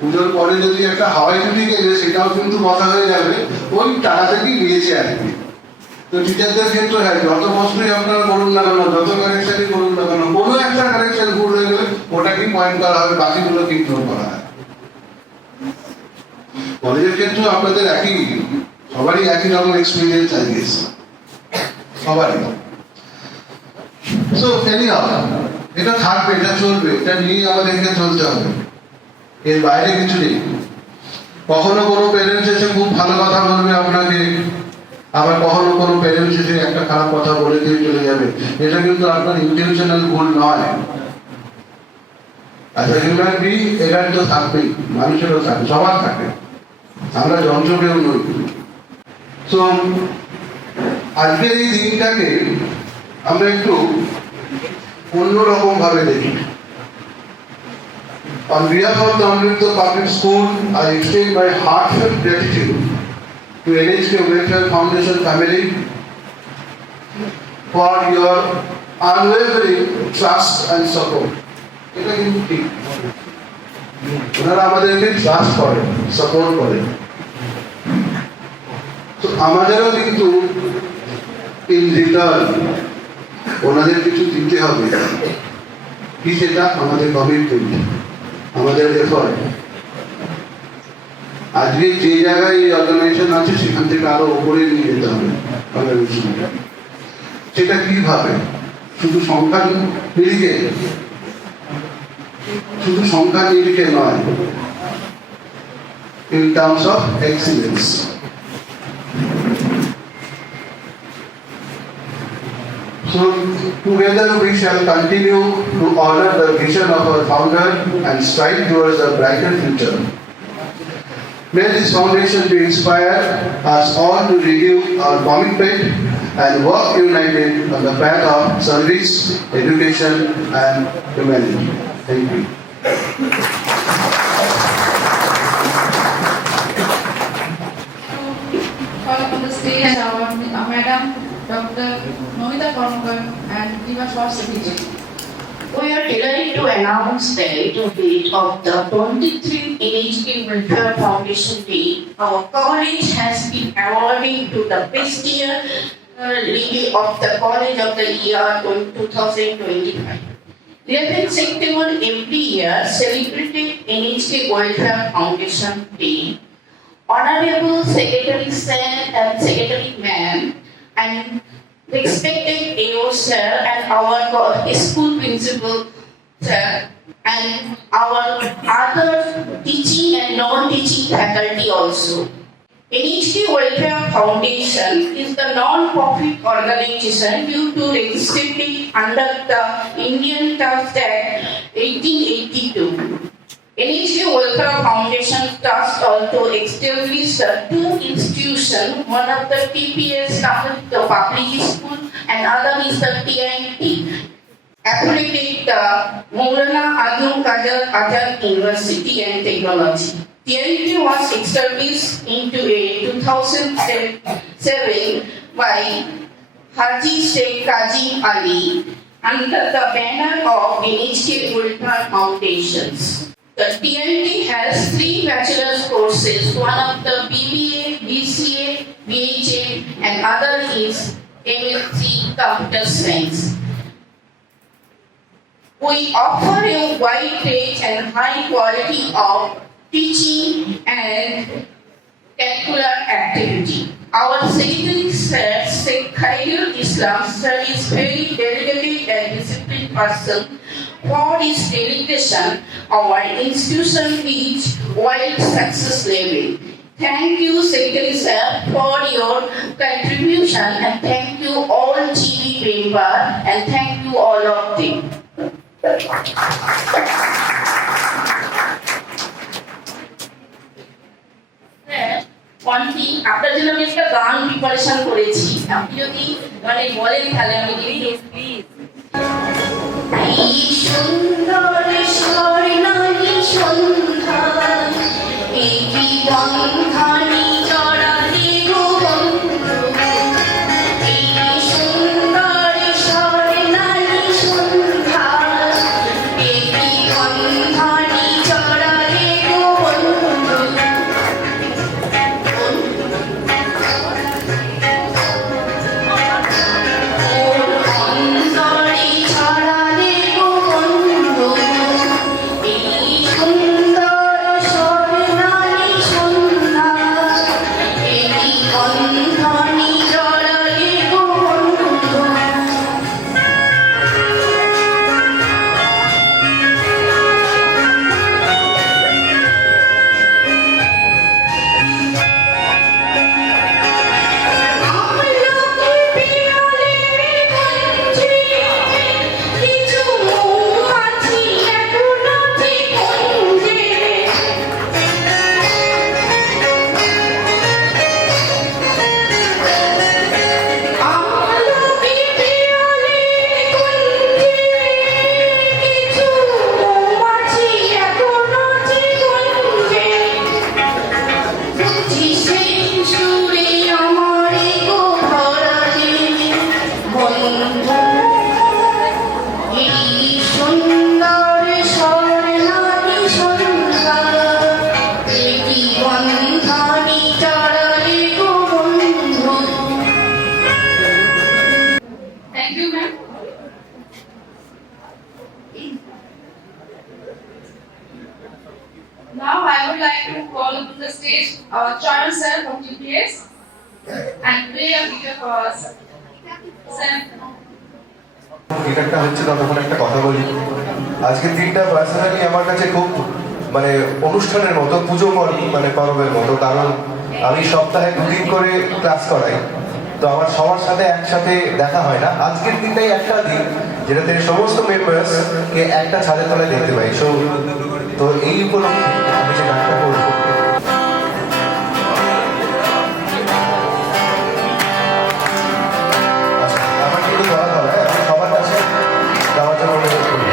পুজোর পরে যদি একটা হাওয়াই ছুটি গেলে সেটাও কিন্তু কথা হয়ে যাবে, ওই টাকা থেকেই নিয়েছে আর কি। তো টিচারদের ক্ষেত্রে হয় যত প্রশ্নই আপনারা করুন না কেন, যত কারেকশনই করুন না কেন, কোনো একটা কারেকশন ভুল হয়ে গেলে ওটাকে পয়েন্ট করা হবে, বাকিগুলো ইগনোর করা হয়। কলেজের ক্ষেত্রে আপনাদের সবারই একই রকম এক্সপিরিয়েন্স আছে, সবারই। সো এনিহাউ এটা থাকবে, এটা চলবে, এটা নিয়ে আমাদেরকে চলতে হবে, এর বাইরে কিছু নেই। কখনো কোনো প্যারেন্টস এসে খুব ভালো কথা বলবে আপনাকে, আবার কখনো কোনো প্যারেন্টস এসে একটা খারাপ কথা বলে দিয়ে চলে যাবে, এটা কিন্তু আপনার ইন্টেনশনাল ভুল নয়। আচ্ছা, হিউম্যান বিং এখানে তো থাকবেই, মানুষেরও থাকে, সবার থাকে, আমরা যন্ত্র কেউ নই। তো আজকের এই দিনটাকে আমরা একটু অন্যরকম ভাবে দেখি। On behalf of the Amritsar Public School, I extend my heartfelt gratitude to NHK Welfare Foundation family for your unwavering trust and support. এটা কিন্তু ঠিক, ওনারা আমাদেরকে ট্রাস্ট করেন, সাপোর্ট করেন। তো আমাদেরও কিন্তু ইন রিটার্ন ওনাদের কিছু দিতে হবে, কি সেটা আমাদের কমিটমেন্ট, আমাদের এফর্ট। আজকে যে জায়গায় এই অর্গানাইজেশন আছে সেখান থেকে আরো উপরে নিয়ে যেতে হবে অর্গানাইজেশনটা। সেটা কিভাবে? শুধু সংখ্যা নিরিখে, শুধু সংখ্যা নিরিখে নয়, in terms of excellence. So together we shall continue to honor the vision of our founder and strive towards a brighter future. May this foundation be inspire us all to renew our commitment and work united on the path of service, education and humanity. Thank you. Call upon the stage our Madam Dr. Nomita Karmakar and Diva Saraswati. We are delighted to announce the date of the 23rd NHK Welfare Foundation Day. Our college has been awarded to the best year lady of the College of the Year 2025. 11th September every year celebrated NHK Welfare Foundation Day. Honorable Secretary Sir and Secretary Ma'am and respected AO Sir and our school principal Sir and our other teaching and non-teaching faculty also. NHK Welfare Foundation is the non-profit organization due to registered under the Indian Tax Act 1882. NHK Welfare Foundation Trust also established two institutions, one of the TPS, the public school, and other is the TIT, affiliated the Maulana Abdul Qadir Azad University and Technology. TIT was established into a 2007 by Haji Sheikh Kazim Ali under the banner of NHK Welfare Foundations. The TNT has 3 bachelor's courses, one of the BBA, BCA, BHA, and other is MSc Computer Science. We offer a wide range and high quality of teaching and curricular activity. Our secretary sir, Sheikh Khairul Islam, sir, is very dedicated and disciplined person. For his dedication, our institution reached world success level. Thank you, Secretary Sir, for your contribution, and thank you all TV member, and thank you all of them. One thing, আপনার জন্য আমি একটা গান প্রিপারেশন করেছি, আপনি যদি মানে বলেন তাহলে আমি প্লিজ এই সুন্দর স্বর্ণালী সন্ধ্যায় একই বন্ধনে জড়ালে গো বন্ধু, এই সুন্দর স্বর্ণালী সন্ধ্যায় একই বন্ধনে জড়ালে গো বন্ধু। Thank you, ma'am. Now I would like to call to the stage our Charan sir from GPS and play a video for us. Sir. গিটারটা হচ্ছে তখন একটা কথা বলি। আজকের দিনটা পার্সোনালি আমার কাছে খুব মানে অনুষ্ঠানের মতো, পুজো মানে পরবের মতো, কারণ আমি সপ্তাহে 2 দিন করে ক্লাস করাই, তো আমার সবার সাথে একসাথে দেখা হয় না। আজকের দিনটাই একটা দিন যেটাতে সমস্ত মেম্বার্সকে একটা ছাদের তলায় দেখতে পাই। তো এই উপলক্ষে আমি যে গানটা করবো, আমার কিন্তু বলা ধরা, আমি সবার কাছে যাওয়ার জন্য অনুরোধ করবো।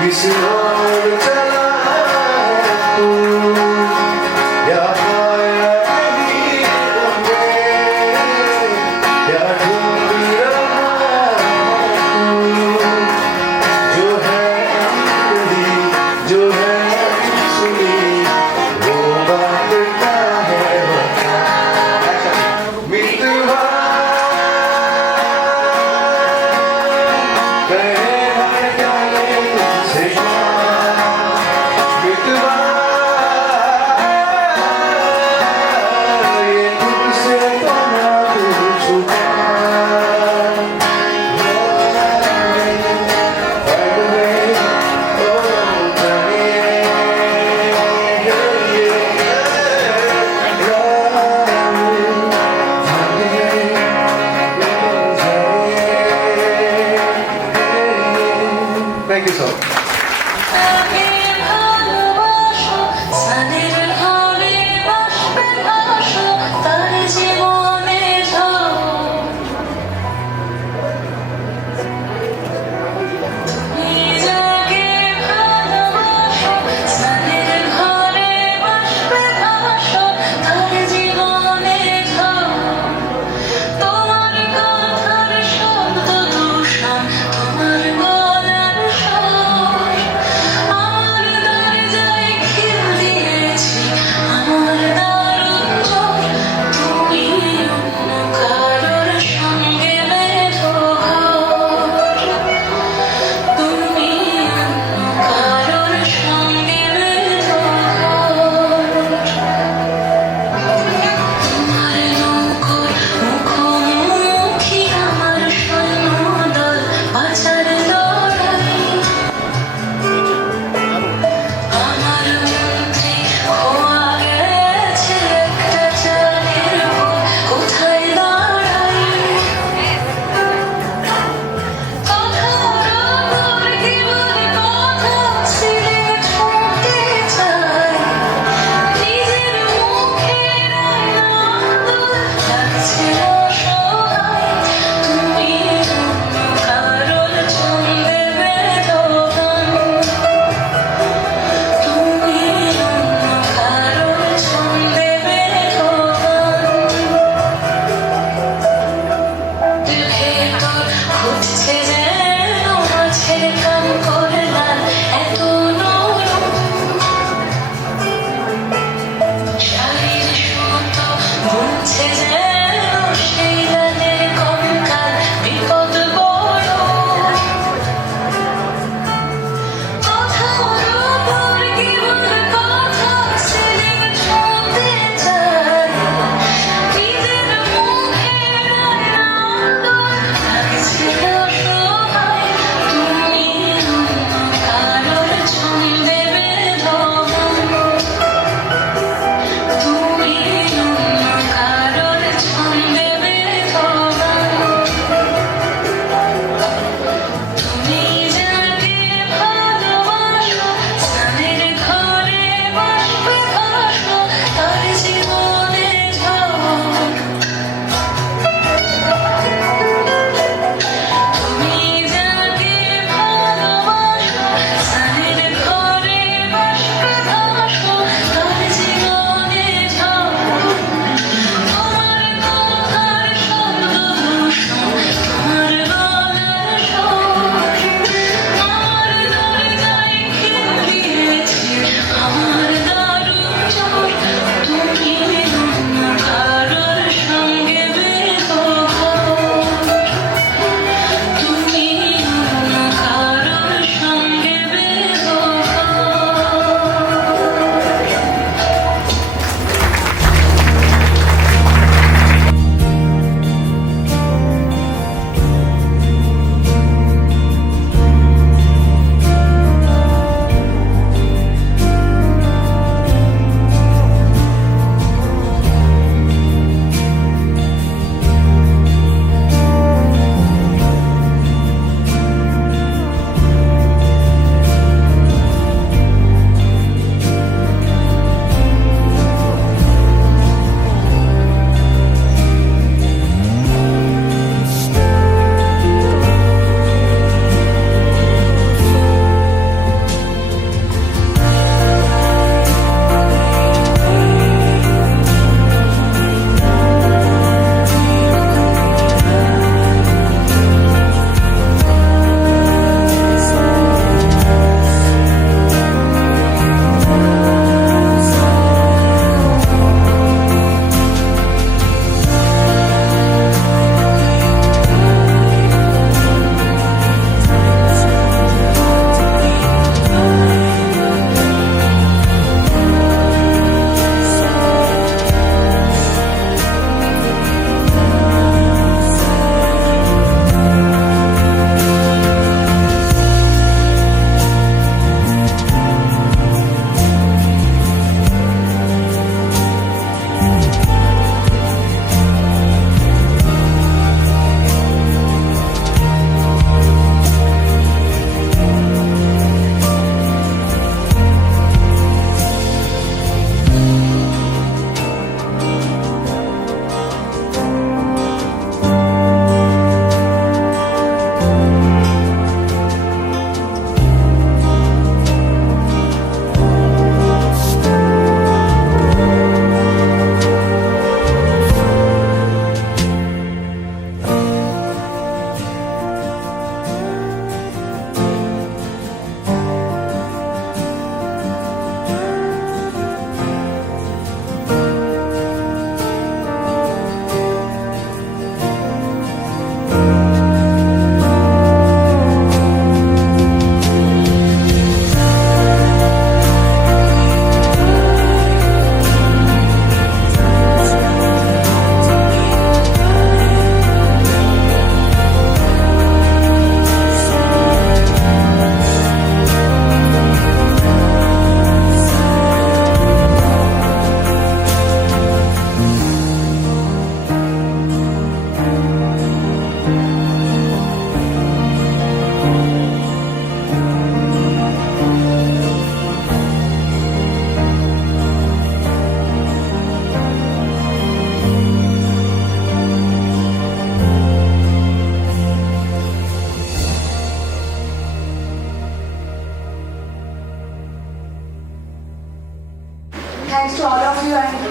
किसी और चला है तू या पाया नहीं हमने या ढूंढ रहा तू जो है अनकही जो है सुनी वो बात क्या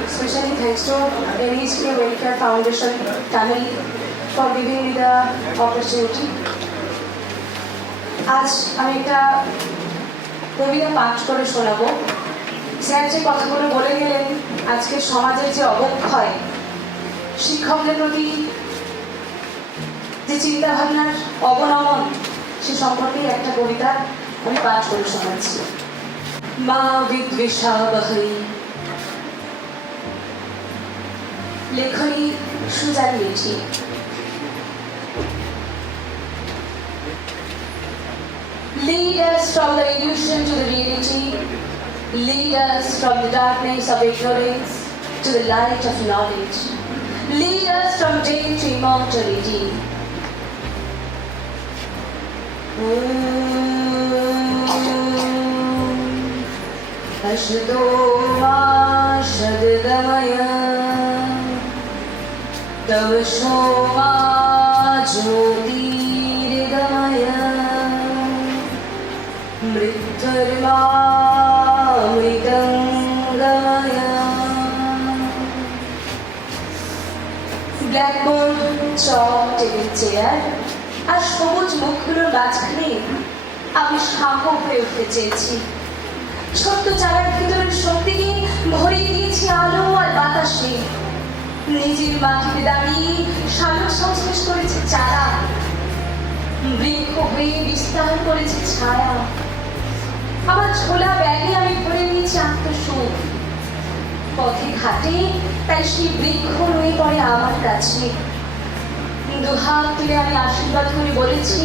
especially thanks to NHK Welfare Foundation family for giving me the opportunity. আজ আমি একটা কবিতা পাঠ করে শোনাবো। স্যার যে কথাগুলো বলে গেলেন, আজকের সমাজের যে অবক্ষয়, শিক্ষকদের প্রতি যে চিন্তাভাবনার অবনমন, সে সম্পর্কে একটা কবিতা আমি পাঠ করে শোনাচ্ছি। মা বিদ্বেষাবহৈ, লেখনী সুজান মিঠি। Lead us from the illusion to the reality. Lead us from the darkness of ignorance to the light of knowledge. Lead us from death to immortality. Ashto ma shadgamaya Tavasho ma jyotirgamaya Mritharma mritangamaya Blackboard, chalk, table, chair আর সবুজ মুখগুলোর মাঝখানে আমি শাবক হয়ে উঠতে চেয়েছি। ছোট্ট চারার ভিতরের শক্তিকে ভরিয়ে দিয়েছি আলো আর বাতাসে। নিজের মাটিতে দাঁড়িয়ে শালক সংশ্লেষ করেছে চারা, বৃক্ষ হয়ে বিস্তার করেছে ছায়া। আমার ঝোলা ব্যাগে আমি ভরে নিয়েছি আত্মসুখ। পথে ঘাটে তাই সেই বৃক্ষ রয়ে পড়ে আমার কাছে। দুহাত তুলে আমি আশীর্বাদ করে বলেছি,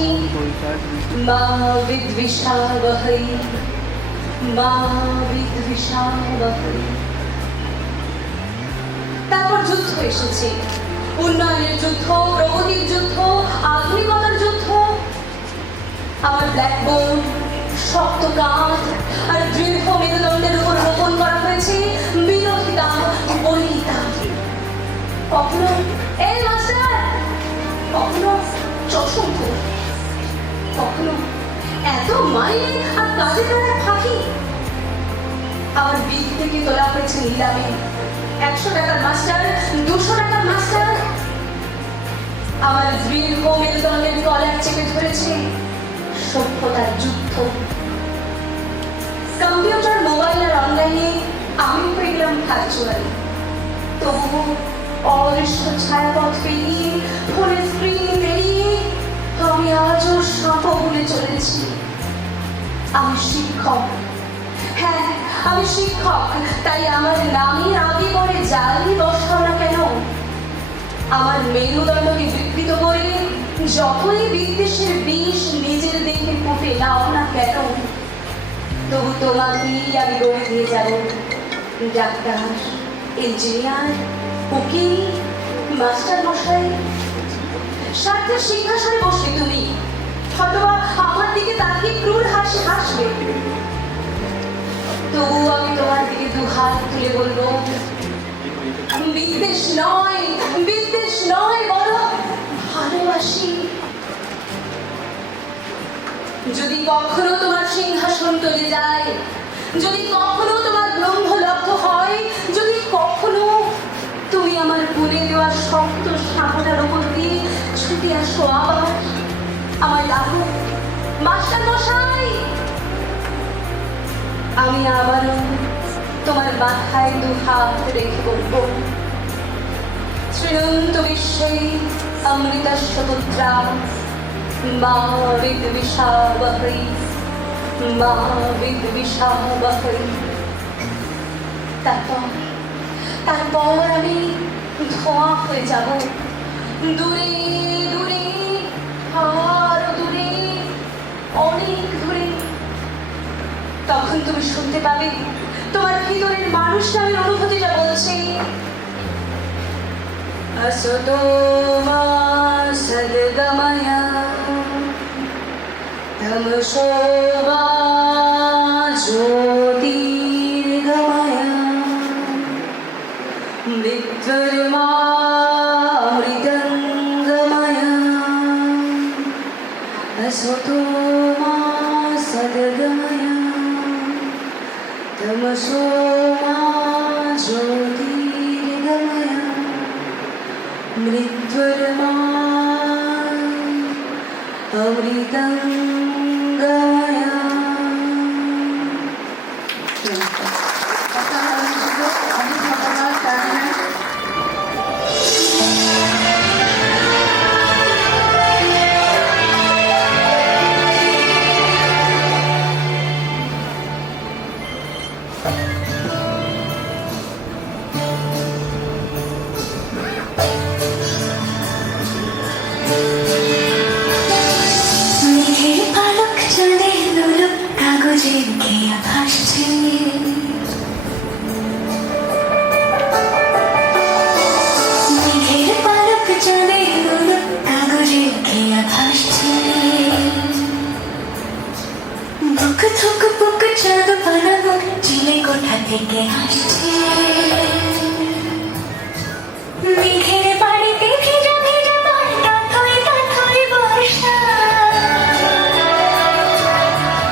মা বিদ্বিষাবহৈ, মা বিদ্বিষাবহৈ। তারপর যুদ্ধ এসেছে, উন্নয়নের যুদ্ধ, প্রগতির যুদ্ধ, আধুনিকতার যুদ্ধ। আমার ব্ল্যাকবোর্ড, শক্ত কাঁধ আর দৃঢ় মেরুদণ্ডের উপর রোপণ করা হয়েছে বিরোধিতা, বৈরিতা। কখনো এই মাস্টার, কখনো চশম, কখনো এত মাইনে আর কাজে করার ফাঁকি। আমার বিল থেকে তোলা হয়েছে নিলামে 100 টাকার মাস্টার, 200 টাকার মাস্টার। আমার দৃঢ় মেরুদণ্ডের কলার চেপে ধরেছে সভ্যতার যুদ্ধ। কম্পিউটার, মোবাইল আর অনলাইনে আমি হয়ে গেলাম ভার্চুয়াল। তবুও অদৃশ্য ছায়াপথ পেরিয়ে, ফোনের স্ক্রিন পেরিয়ে আমি আজও সাপ ভুলে চলেছি। আমি শিক্ষক, হ্যাঁ আমি শিক্ষক। তাই আমার নামের আগে পরে যাই বসাও না কেন, আমার মেরুদণ্ডকে বিকৃত করে যতই বিদ্বেষের বিষ নিজের দেখে ফুটে নাও না কেন, তবু তোমাকেই আমি গড়ে দিয়ে যাব ডাক্তার, ইঞ্জিনিয়ার, উকিল, মাস্টার মশাই। স্বার্থের সিংহাসনে বসবে তুমি, অথবা আমার দিকে তাকিয়ে ক্রূর হাসি হাসবে। তবু আমি তোমার দিকে দুহাত তুলে বলবো, বিদ্বেষ নয়, বিদ্বেষ নয়, বড় ভালোবাসি। যদি কখনো তোমার সিংহাসন চলে যায়, যদি কখনো তোমার ব্রহ্মলব্ধ হয়, যদি কখনো তুমি আমার বলে দেওয়া শক্ত সাঁকোটার ওপর দিয়ে ছুটে আসো আবার, আমার ডাকো, মাস্টার মশাই। আমি আবারও তোমার মাথায় দুহাত রেখে বলবো, শৃণন্ত বিশ্বে অমৃতস্য পুত্রা, মা বিদ্বিষাবহৈ, মা বিদ্বিষাবহৈ। তারপর আমি ধোঁয়া হয়ে যাব, দূরে দূরে, আরো দূরে, অনেক দূরে। তখন তুমি শুনতে পাবে তোমার ভিতরের মানুষটা আমি অনুভূতিটা বলছি, असतो मा सद्गमय तमसो मा ज्योतिर्गमय मृत्युर्मा मृदङ्गमय असतो मा सद्गमय तमसो मा ज्योतिर्गमय अमृतं गया মেঘের পালক চলে দোলো কাগজের খেয়া ভাসছে মেঘের পালক চলে দোলো কাগজের খেয়া ভাসছে বুক থুক বুক চাঁদ বানাবো চিলে কোঠা থেকে হাসছে মেঘের বাড়িতে ভিজা ভিজা পাল্টা থই থই বর্ষা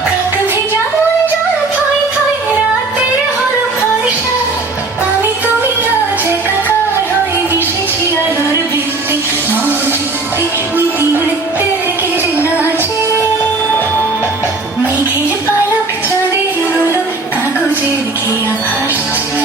কাক ভিজা মন জল থই থই রাতের হলো ফর্সা আমি তুমি আজ একাকার হয়ে মিশেছি আলোর বৃত্তি মৌজিতে নীতি নৃত্যের কেজে নাচে মেঘের পালক চাঁদের হলো কাগজের খেয়া ভাসছে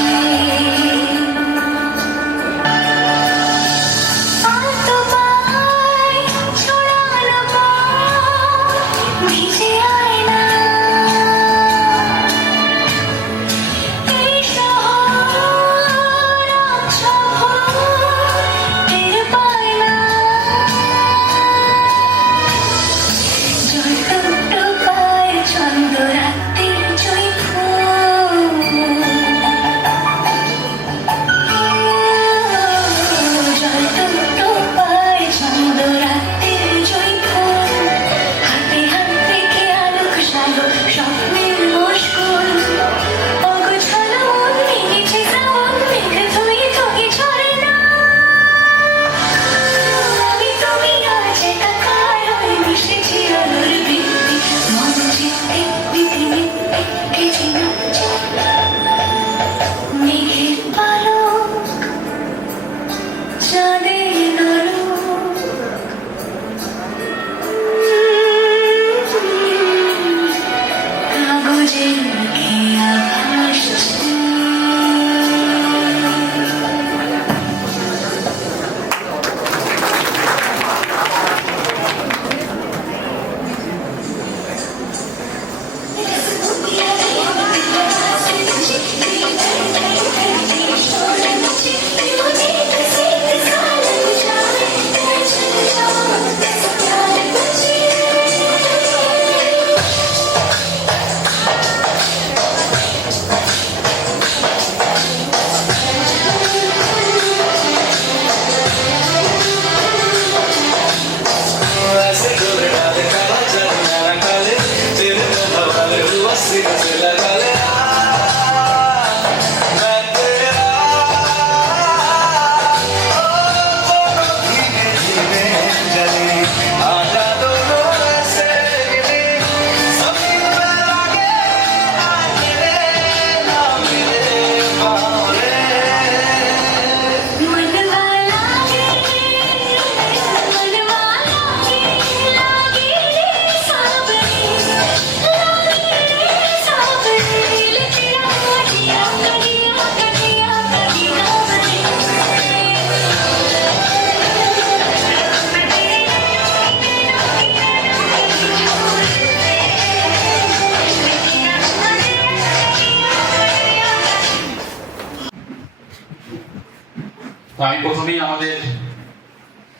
আমি প্রথমেই আমাদের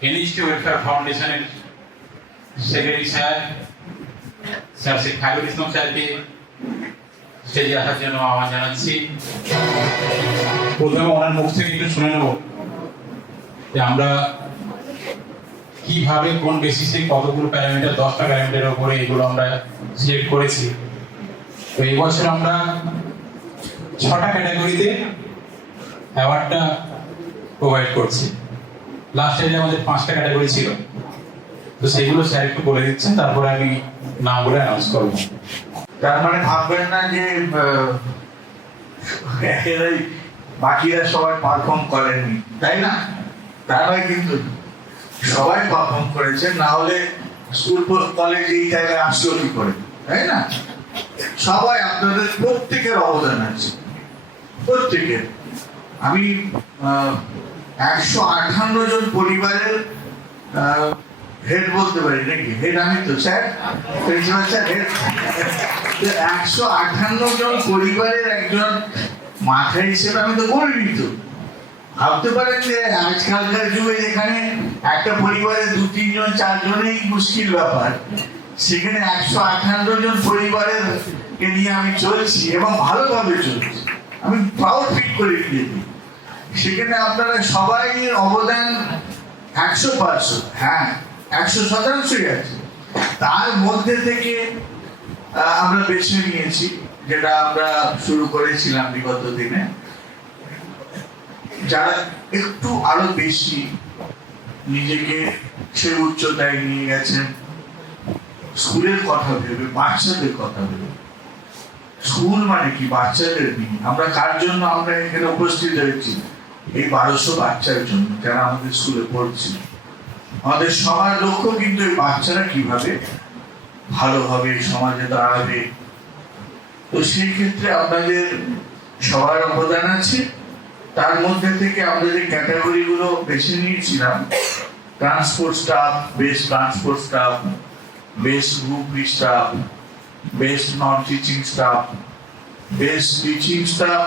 এনএইচটি ওয়েলফেয়ার ফাউন্ডেশনের সেক্রেটারি স্যার শেখ খায়রুল ইসলাম স্যারকে স্টেজে আসার জন্য আহ্বান জানাচ্ছি। প্রথমে ওনার মুখ থেকে একটু শুনে নেব যে আমরা কিভাবে কোন বেসিসে কতগুলো প্যারামিটার 10টা প্যারামিটারের উপরে এগুলো আমরা সিলেক্ট করেছি। তো এই বছর আমরা 6টা ক্যাটাগরিতে অ্যাওয়ার্ডটা প্রোভাইড করছি। লাস্ট ইয়ারে আমাদের 5টা ক্যাটাগরি ছিল, তো সেগুলো স্যার একটু বলে দিচ্ছেন, তারপরে আমি নামগুলো অ্যানাউন্স করবো। তার মানে ভাববেন না যে একেবারে বাকিরা সবাই পারফর্ম করেননি, তাই না? তা নয় কিন্তু সবাই পারফর্ম করেছে, না হলে স্কুল কলেজ এই জায়গায় আসলো কি করে, তাই না? সবাই আপনাদের প্রত্যেকের অবদান আছে, প্রত্যেকের। আমি 158 জন পরিবারের হেড বলতে পারি নাকি? হেড আমি তো স্যার, প্রিন্সিপাল স্যার হেড। 158 জন পরিবারের একজন মাথা হিসেবে আমি তো বলিনি তো। ভাবতে পারেন যে আজকালকার যুগে যেখানে একটা পরিবারে 2-3 জন 4 জনেই মুশকিল ব্যাপার, সেখানে 158 জন পরিবারের কে নিয়ে আমি চলছি এবং ভালোভাবে চলছি। আমি প্রাউড ফিল করে দিয়েছি। সেখানে আপনারা সবাই অবদান 100%, হ্যাঁ 100%ই আছে। তার মধ্যে থেকে আমরা বেছে নিয়েছি, যেটা আমরা শুরু করেছিলাম বিগত দিনে, যারা একটু আরো বেশি নিজেকে সে উচ্চতায় নিয়ে গেছেন স্কুলের কথা ভেবে, বাচ্চাদের কথা ভেবে। স্কুল মানে কি? বাচ্চাদের নিয়ে। আমরা কার জন্য আমরা এখানে উপস্থিত হয়েছি? এই 1200 বাচ্চার জন্য যারা আমাদের স্কুলে পড়ছে। আমাদের সবার লক্ষ্য কিন্তু এই বাচ্চারা কিভাবে ভালোভাবে সমাজে দাঁড়াবে। তো সেই ক্ষেত্রে আপনাদের সবার অবদান আছে। তার মধ্যে থেকে আমরা যে ক্যাটাগরি গুলো বেছে নিয়েছিলাম, transport staff, best transport staff, best group staff, best non teaching staff, best teaching staff,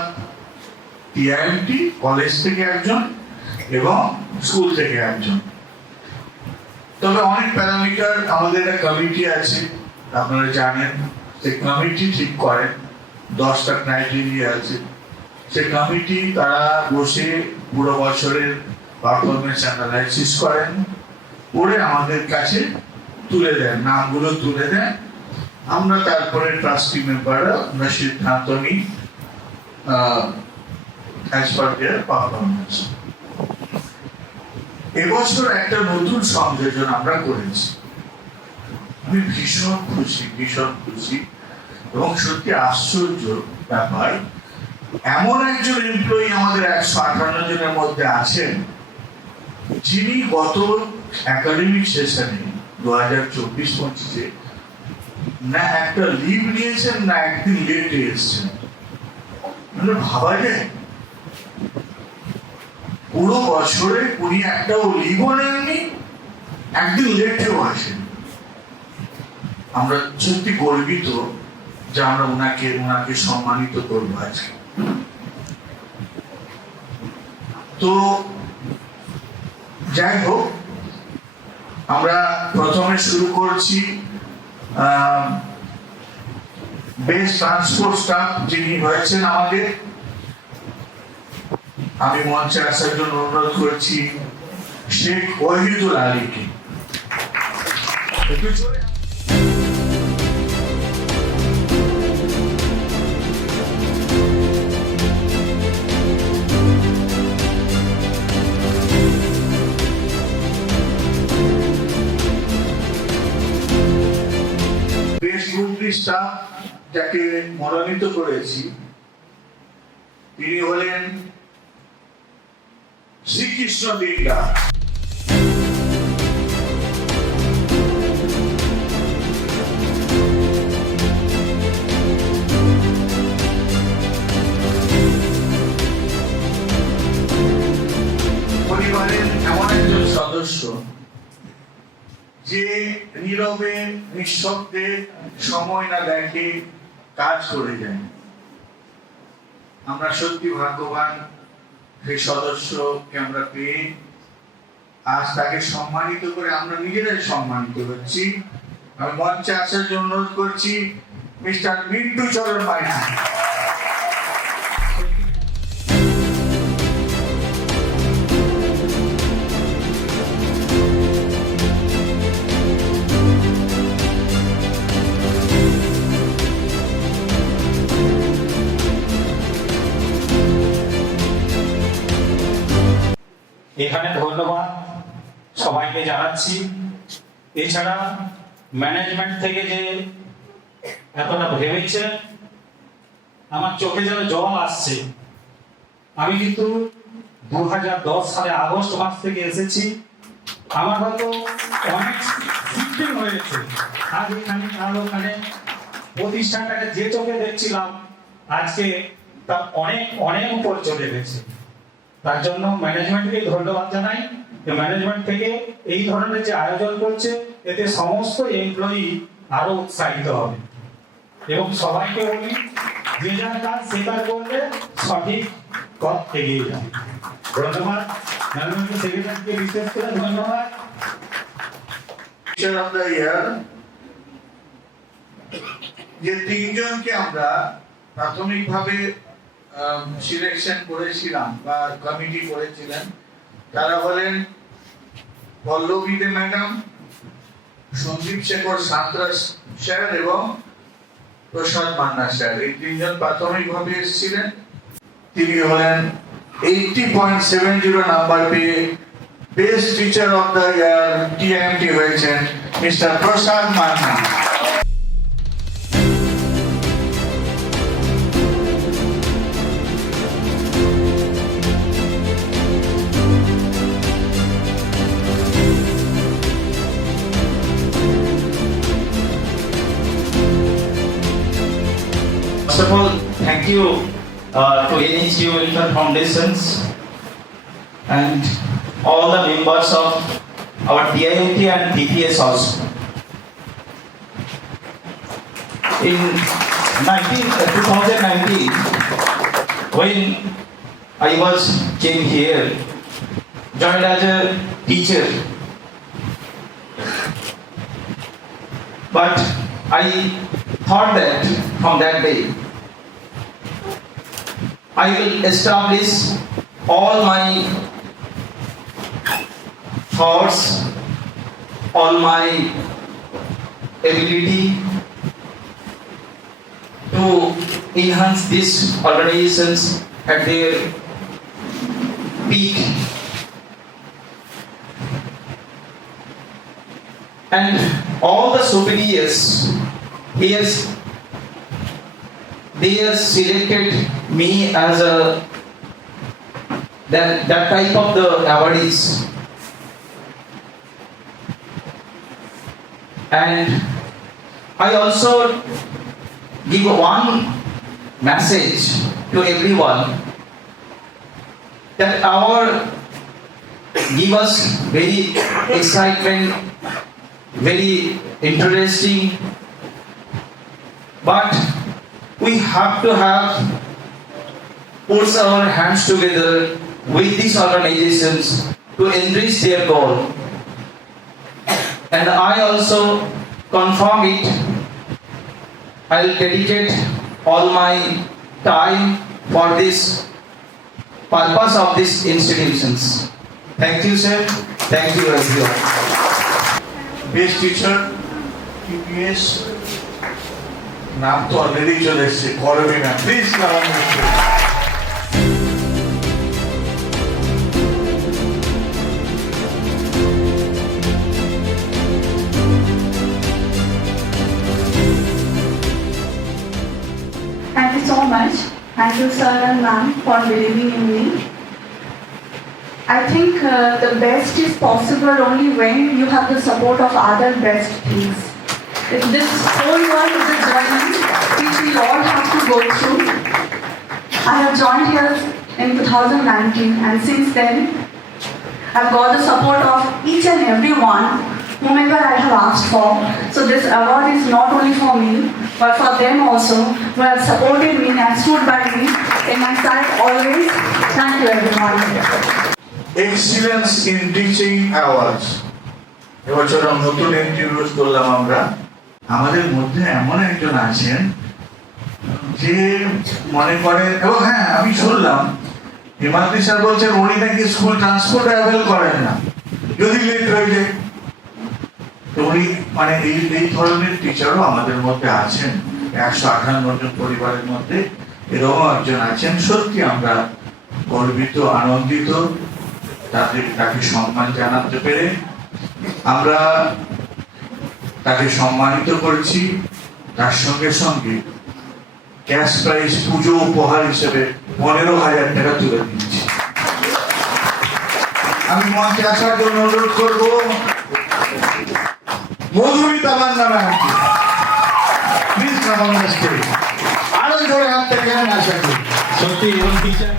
TIMT college থেকে একজন এবং স্কুল থেকে একজন। তবে অনেক প্যারামিটার, আমাদের একটা কমিটি আছে, আপনারা জানেন। সেই কমিটি ঠিক করেন, 10টা ক্রাইটেরিয়া আছে। সেই কমিটি তারা বসে পুরো বছরের পারফরমেন্স অ্যানালাইসিস করেন, করে আমাদের কাছে তুলে দেন, নামগুলো তুলে দেন। আমরা তারপরে ট্রাস্টি মেম্বাররা আমরা সিদ্ধান্ত নিই অ্যাজ পার দেয়ার পারফরমেন্স। এবছর একটা নতুন সংযোজন আমরা করেছি। আমি ভীষণ খুশি এবং সত্যি আশ্চর্য ব্যাপার, এমন একজন এমপ্লয়ি আমাদের 158 জনের মধ্যে আছেন যিনি গত একাডেমিক সেশনে 2024-25-এ না একটা লিভ নিয়েছেন, না একদিন লেটে এসেছেন। মানে ভাবা যায়, পুরো বছরে উনি একটাও লিভও নেননি, একদিন লেটেও আসেন। আমরা সত্যি গর্বিত যে আমরা ওনাকে সম্মানিত করবো আজকে। তো যাই হোক, আমরা প্রথমে শুরু করছি বেস্ট ট্রান্সপোর্ট স্টাফ যিনি হয়েছেন আমাদের। আমি মঞ্চে আসার জন্য অনুরোধ করছি শেখ ওয়াহিদুল আলীকে। একটু জোরে। বেস্ট গ্রুপ স্টাফ যাকে মনোনীত করেছি তিনি হলেন শ্রীকৃষ্ণ দিগা। পরিবারের এমন একজন সদস্য যে নীরবে নিঃশব্দে সময় না দেখে কাজ করে যায়। আমরা সত্যি ভাগ্যবান সেই সদস্যকে আমরা পেয়ে আজ তাকে সম্মানিত করে আমরা নিজেরাই সম্মানিত হচ্ছি। আমি মঞ্চে আসার জন্য অনুরোধ করছি মিস্টার মিন্টু চরণ মাইনা। এখানে ধন্যবাদ সবাইকে জানাচ্ছি। এছাড়া ম্যানেজমেন্ট থেকে যে এতটা ভেবেছে, আমার চোখে যেন জল আসছে। আমি কিন্তু 2010 সালে আগস্ট মাস থেকে এসেছি। আমার হয়তো অনেক শিফটিং হয়েছে, আজ এখানে কাল ওখানে। প্রতিষ্ঠানটাকে যে চোখে দেখছিলাম আজকে তা অনেক অনেক উপর চলে গেছে। তার জন্য ম্যানেজমেন্টকে ধন্যবাদ জানাই। ম্যানেজমেন্ট থেকে এই ধরনের যে আয়োজন করছে এতে সমস্ত এমপ্লয়ি আরো উৎসাহিত হবে। এবং সবাইকে বলি, যে যার কাজ স্বীকার করলে সঠিক পথ এগিয়ে যাবে। ধন্যবাদ ম্যানেজমেন্ট সেক্রেটারিকে, বিশেষ করে ধন্যবাদ। টিচার অফ দ্য ইয়ার যে তিনজনকে আমরা প্রাথমিকভাবে সিলেকশন করেছিলাম বা কমিটি করেছিলেন, তারা হলেন পল্লবী দে ম্যাডাম, সন্দীপ শেখর সাঁতরা স্যার এবং প্রসাদ মান্না স্যার। এই তিনজন প্রাথমিকভাবে এসেছিলেন। তিনি হলেন 80.70 নাম্বার পেয়ে best teacher of the year TMT হয়েছেন mister Prasad Manna. First of all, thank you to NHU Welfare Foundations and all the members of our DIUT and DPS also. In 2019, when I came here, joined as a teacher, but I thought that from that day I will establish all my thoughts, all my ability to enhance these organizations at their peak. And all the superiors here, they have selected me as that type of the awardees. And I also give one message to everyone that our give us very excitement, very interesting, but we have to put our hands together with these organizations to enrich their goal. And I also confirm it. I'll dedicate all my time for this purpose of these institutions. Thank you, sir. Thank you, everyone. Best teacher TPS নাম তো অলরেডি চলে এসছে, করবি না please. Thank you so much. Thank you, sir and ma'am, for believing in me. I think the best is possible only when you have the support of other best teams. If this whole world is a journey which we all have to go through. I have joined here in 2019 and since then I've got the support of each and everyone whomever I have asked for. So this award is not only for me but for them also who have supported me and stood by me in my side always. Thank you everyone. Excellence in teaching awards এবছর নতুন ইন্ট্রোডিউস করলাম আমরা। আমাদের মধ্যে এমন একজন আছেন যে মনে করেন, এবং হ্যাঁ আমি শুনলাম হিমাদ্রি স্যার বলছেন উনি নাকি স্কুল ট্রান্সপোর্ট অ্যাভেল করেন না যদি লেট হয়ে যায়। তো উনি মানে এই ধরনের টিচারও আমাদের মধ্যে আছেন। 158 জন পরিবারের মধ্যে এরকম একজন আছেন। সত্যি আমরা গর্বিত, আনন্দিত তাকে সম্মান জানাতে পেরে। আমরা তাকে সম্মানিত করেছি, তার সঙ্গে সঙ্গে ক্যাশ প্রাইজ পুজো উপহার হিসেবে 15,000 টাকা তুলে দিচ্ছি। আমি মঞ্চে আসার জন্য অনুরোধ করব মধুমিতা বান্না ম্যামকে। Please come on the stage. আরো জোরে হাত থেকে আশা করি। সত্যি এবং teacher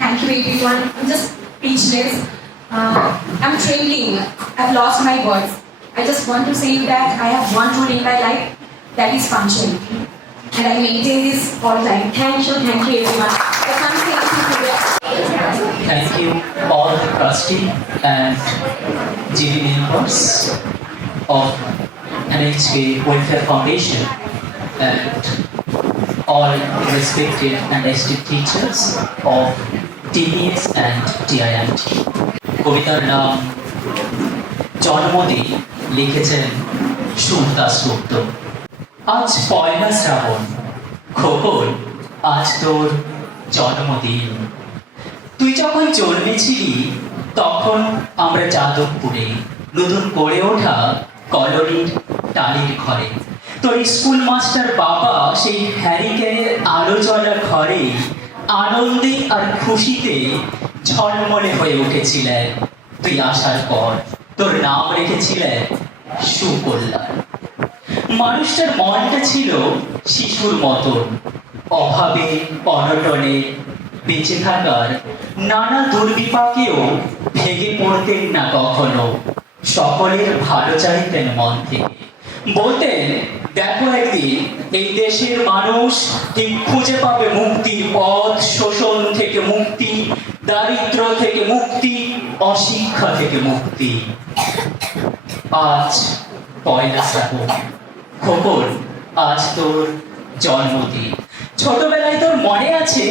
Thank you, everyone. I'm just speechless. I'm trembling. I've lost my words. I just want to say that I have one rule in my life, that is punctuality. And I maintain this all the time. Thank you, everyone. I can't say anything to you. Thank you all the trustee and jury members of NHK Welfare Foundation and all respected and esteemed teachers of TBS and TIMT. কবিতার নাম জন্মদিন, লিখেছেন সুদাস গুপ্ত। আজ পয়লা শ্রাবণ, খোকন আজ তোর জন্মদিন। তুই যখন জন্মেছিলি তখন আমরা যাদবপুরে নতুন গড়ে ওঠা কলোনির টালির ঘরে, তোর স্কুল মাস্টার বাবা সেই হ্যারিকেনের আলো জ্বলা ঘরে আনন্দে আর খুশিতে ঝলমলে হয়ে উঠেছিলেন। তুই আসার পর তোর নাম রেখেছিলেন সুকল্যাণ। মানুষটার মনটা ছিল শিশুর মতন, অভাবে অনটনে বেঁচে থাকার নানা দুর্বিপাকেও ভেঙে পড়তেন না কখনো। সকলের ভালো চাইতেন মন থেকে, বলতেন দেখো একদিন এই দেশের মানুষ ঠিক খুঁজে পাবে মুক্তির পথ, শোষণ থেকে মুক্তি, দারিদ্র থেকে মুক্তি, অশিক্ষা থেকে মুক্তি। আজ পয়লা শ্রাবণ, খোকন আজ তোর জন্মদিন। ছোটবেলায় তোর মনে আছে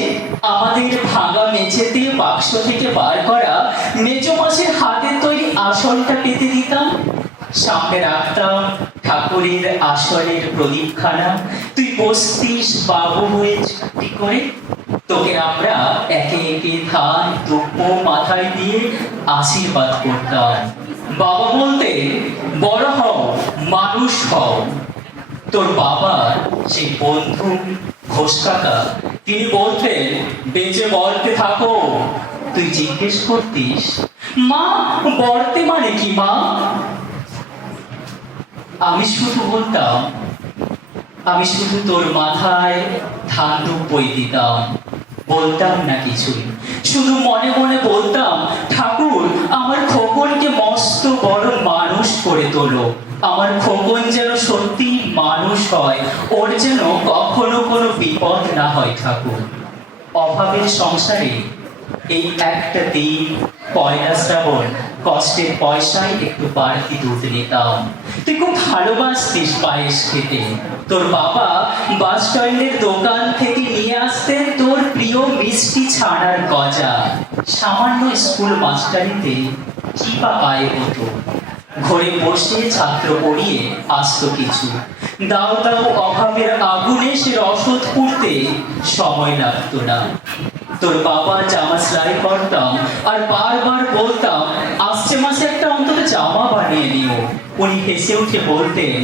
আমাদের ভাঙা মেঝেতে বাক্স থেকে বার করা মেজো মাসের হাতে তৈরি আসনটা পেতে দিতাম, সামনে রাখতাম ঠাকুরের আসনের প্রদীপখানা, তুই বসতিস বাবু হয়ে চুপটি করে, তোকে আমরা একে একে ধান দ্রব্য মাথায় দিয়ে আশীর্বাদ করতাম। বাবা বলতে বড় হও, মানুষ হও। তোর বাবার সেই বন্ধু ঘোষ কাকা, তিনি বলতেন বেঁচে বলতে থাকো। তুই জিজ্ঞেস করতিস মা বলতে মানে কি মা? আমি শুধু বলতাম, আমি শুধু তোর মাথায় ধান দুব্বই দিতাম, বলতাম না কিছুই, শুধু মনে মনে বলতাম ঠাকুর আমার খোকনকে মস্ত বড় মানুষ করে তোলো, আমার খোকন যেন সত্যি মানুষ হয়, ওর যেন কখনো কোনো বিপদ না হয় ঠাকুর। অভাবের সংসারে এই একটা দিন পয়লা শ্রাবণ কষ্টের পয়সায় একটু বাড়তি দুধ নিতাম। তুই খুব ভালোবাসতিস পায়েস খেতে, তোর বাবা বাস স্ট্যান্ডের দোকান থেকে নিয়ে আসতেন তোর প্রিয় মিষ্টি ছানার গজা। সামান্য স্কুল মাস্টারিতে কি বা পায়ে হতো, ঘরে বসে ছাত্র পড়িয়ে আসতো কিছু, দাও দাও অভাবের আগুনে সে রসদ পুড়তে সময় লাগতো না। তোর বাবা জামা সেলাই করতাম আর বারবার বলতাম আসছে মাসে একটা অন্তত জামা বানিয়ে নিও। উনি হেসে উঠে বলতেন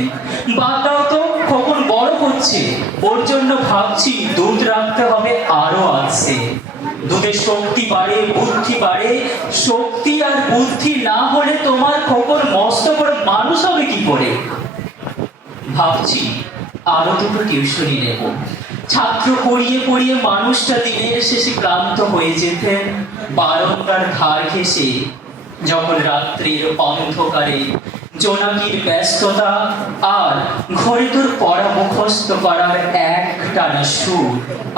বাদ দাও তো, খোকন বড় হচ্ছে, ওর জন্য ভাবছি দুধ রাখতে হবে আরো আছে। দুধের শক্তি বাড়ে, বুদ্ধি বাড়ে, শক্তি আর বুদ্ধি না হলে তোমার খোকন মস্ত বড় মানুষ হবে কি করে? ভাবছি আরো দুটো টিউশনি নেব। ছাত্র পড়িয়ে পড়িয়ে মানুষটা দিনের শেষে ক্লান্ত হয়ে যেতেন। বারংবার ধার ঘেঁষে যখন রাত্রির অন্ধকারে জোনাকির ব্যস্ততা আর ঘরে তোর পড়া মুখস্থ করার একটানা সুর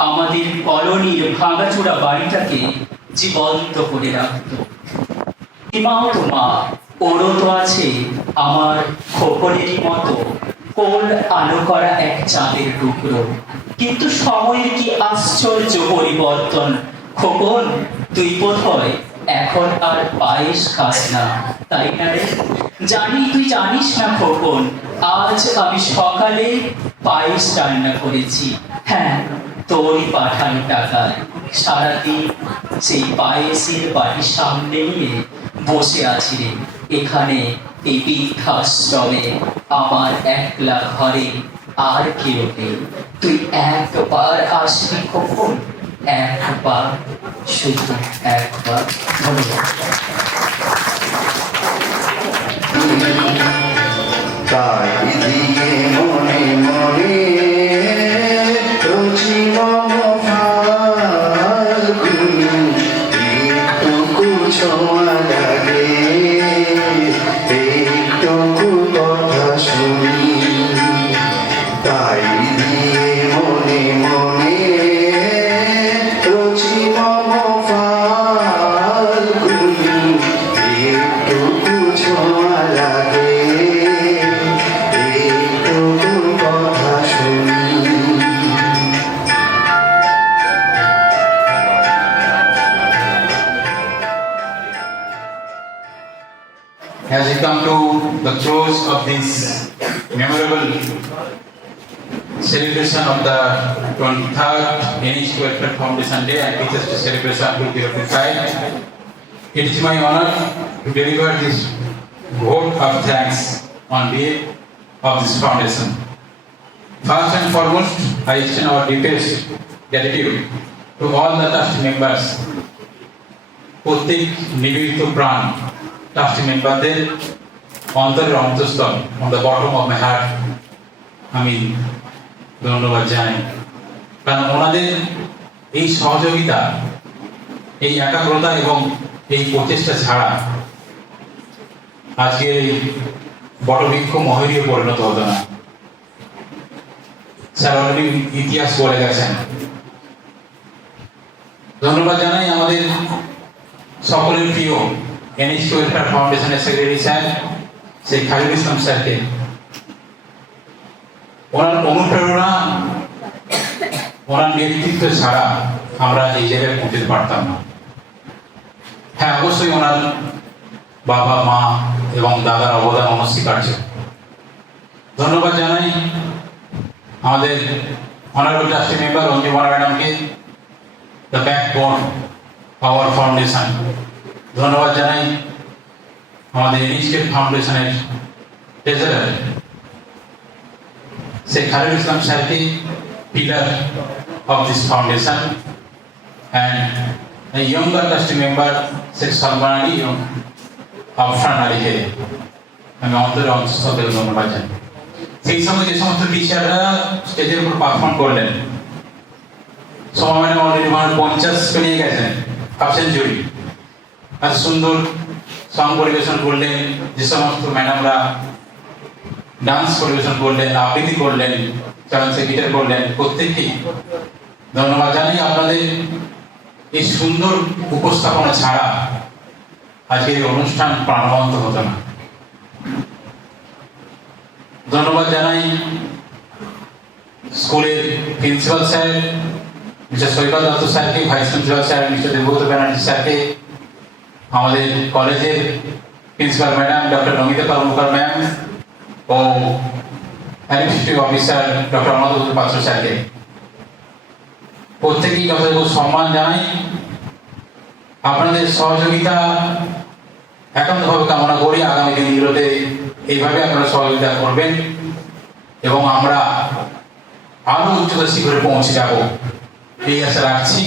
আমাদের কলোনির ভাঙাচোরা বাড়িটাকে জীবন্ত করে রাখত। মাও তো মা, ওরও তো আছে আমার খোকনেরই মতো কোল আলো করা এক চাঁদের টুকরো। কিন্তু সময়ের কি আশ্চর্য পরিবর্তন। খোকন তুই বোধহয় এখন আর পায়েস খাস না, তাই না রে? জানি তুই জানিস না খোকন, আজ আমি সকালে পায়েস রান্না করেছি, হ্যাঁ তোরই পাঠানো টাকায়। সারাদিন সেই পায়েসের বাড়ির সামনে নিয়ে বসে আছি রে এখানে এই বৃদ্ধাশ্রমে আমার একলা ঘরে আর কেউ নেই তুই একবার আসবি কখন একবার শুধু একবার ধন্যবাদ তাই দিয়ে মনে মনে রুচি মম ফাল্গুনি একটুকু ছোঁয়া লাগে একটুকু কথা শুনি তাই দিয়ে মনে মনে রুচি মম ফাল্গুনি একটুকু ছোঁয়া লাগে As we come to the close of this memorable celebration of the 23rd NHK Welfare Foundation Day and Teachers Day celebration 2025, it is my honor to deliver this vote of thanks on behalf of this foundation. First and foremost, I extend our deepest gratitude to all the trust members, প্রত্যেক নিবেদিত প্রাণ ট্রাস্টি মেম্বারদের অন্তরের অন্তঃস্থল on the bottom of my heart আমি ধন্যবাদ জানাই কারণ ওনাদের এই সহযোগিতা এই একাগ্রতা এবং এই প্রচেষ্টা ছাড়া আজকে এই বটবৃক্ষ মহেরীয় পরিণত হতো না স্যার অলরেডি ইতিহাস বলে গেছেন ধন্যবাদ জানাই আমাদের সকলের প্রিয় NHK Welfare ফাউন্ডেশনের সেক্রেটারি স্যার শেখ খালিদ ইসলাম স্যারকে ওনার অনুপ্রেরণা ওনার নেতৃত্ব ছাড়া আমরা এই জায়গায় পৌঁছতে পারতাম না হ্যাঁ অবশ্যই ওনার বাবা মা এবং দাদার অবদান অনস্বীকার্য ধন্যবাদ জানাই আমাদের অনারেবল ট্রাস্টি মেম্বার অঞ্জুমানা ম্যাডামকে দ্য ব্যাকবোন আওয়ার ফাউন্ডেশন ধন্যবাদ জানাই আমাদের NHK ফাউন্ডেশনের ট্রেজারার শেখ খালিদ ইসলাম স্যারকে pillar of this foundation and a younger trustee member Sheikh Salman Ali এবং আফরান আলীকে আমি অন্তরে অন্তঃস্থল থেকে ধন্যবাদ জানাই সেই সময় যে সমস্ত টিচাররা স্টেজের উপর পারফর্ম করলেন সময় ম্যাডাম অলরেডি 50 পেরিয়ে গেছেন হাফ সেঞ্চুরি এত সুন্দর সং পরিবেশন করলেন যে সমস্ত ম্যাডামরা ডান্স পরিবেশন করলেন আবৃত্তি করলেন চান্সে গিটার করলেন প্রত্যেককেই ধন্যবাদ জানাই আপনাদের এই সুন্দর উপস্থাপনা ছাড়া আজকে এই অনুষ্ঠান প্রাণবন্ত হতো না ধন্যবাদ জানাই স্কুলের প্রিন্সিপাল স্যার মিস্টার সৈকত দত্ত স্যারকে vice principal sir mister Debabrata Banerjee স্যারকে আমাদের কলেজের প্রিন্সিপাল ম্যাডাম ডক্টর নমিতা কর্মকার ম্যাম ও অ্যাডমিনিস্ট্রেটিভ অফিসার ডক্টর অমর পাত্র স্যারকে প্রত্যেকেই যথাযথ সম্মান জানাই আপনাদের সহযোগিতা একান্তভাবে কামনা করি আগামী দিনগুলোতে এইভাবে আপনারা সহযোগিতা করবেন এবং আমরা আরো উচ্চতর শিখরে পৌঁছে যাব এই আশা রাখছি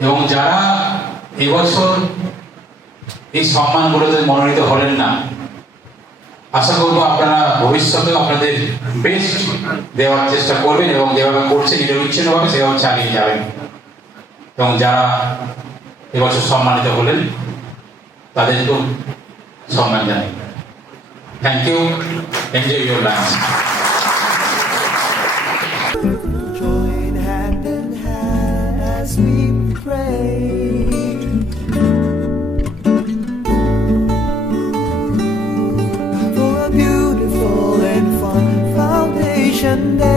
এবং যারা এবছর এই সম্মানগুলোতে মনোনীত হলেন না আশা করবো আপনারা ভবিষ্যতে আপনাদের বেস্ট দেওয়ার চেষ্টা করবেন এবং যেভাবে করছেন নিরবিচ্ছিন্নভাবে সেভাবে চালিয়ে যাবেন এবং যারা এবছর সম্মানিত হলেন তাদেরকেও সম্মান জানাই thank you enjoy your lunch Join hand in hand as we pray for a beautiful and fun foundation day.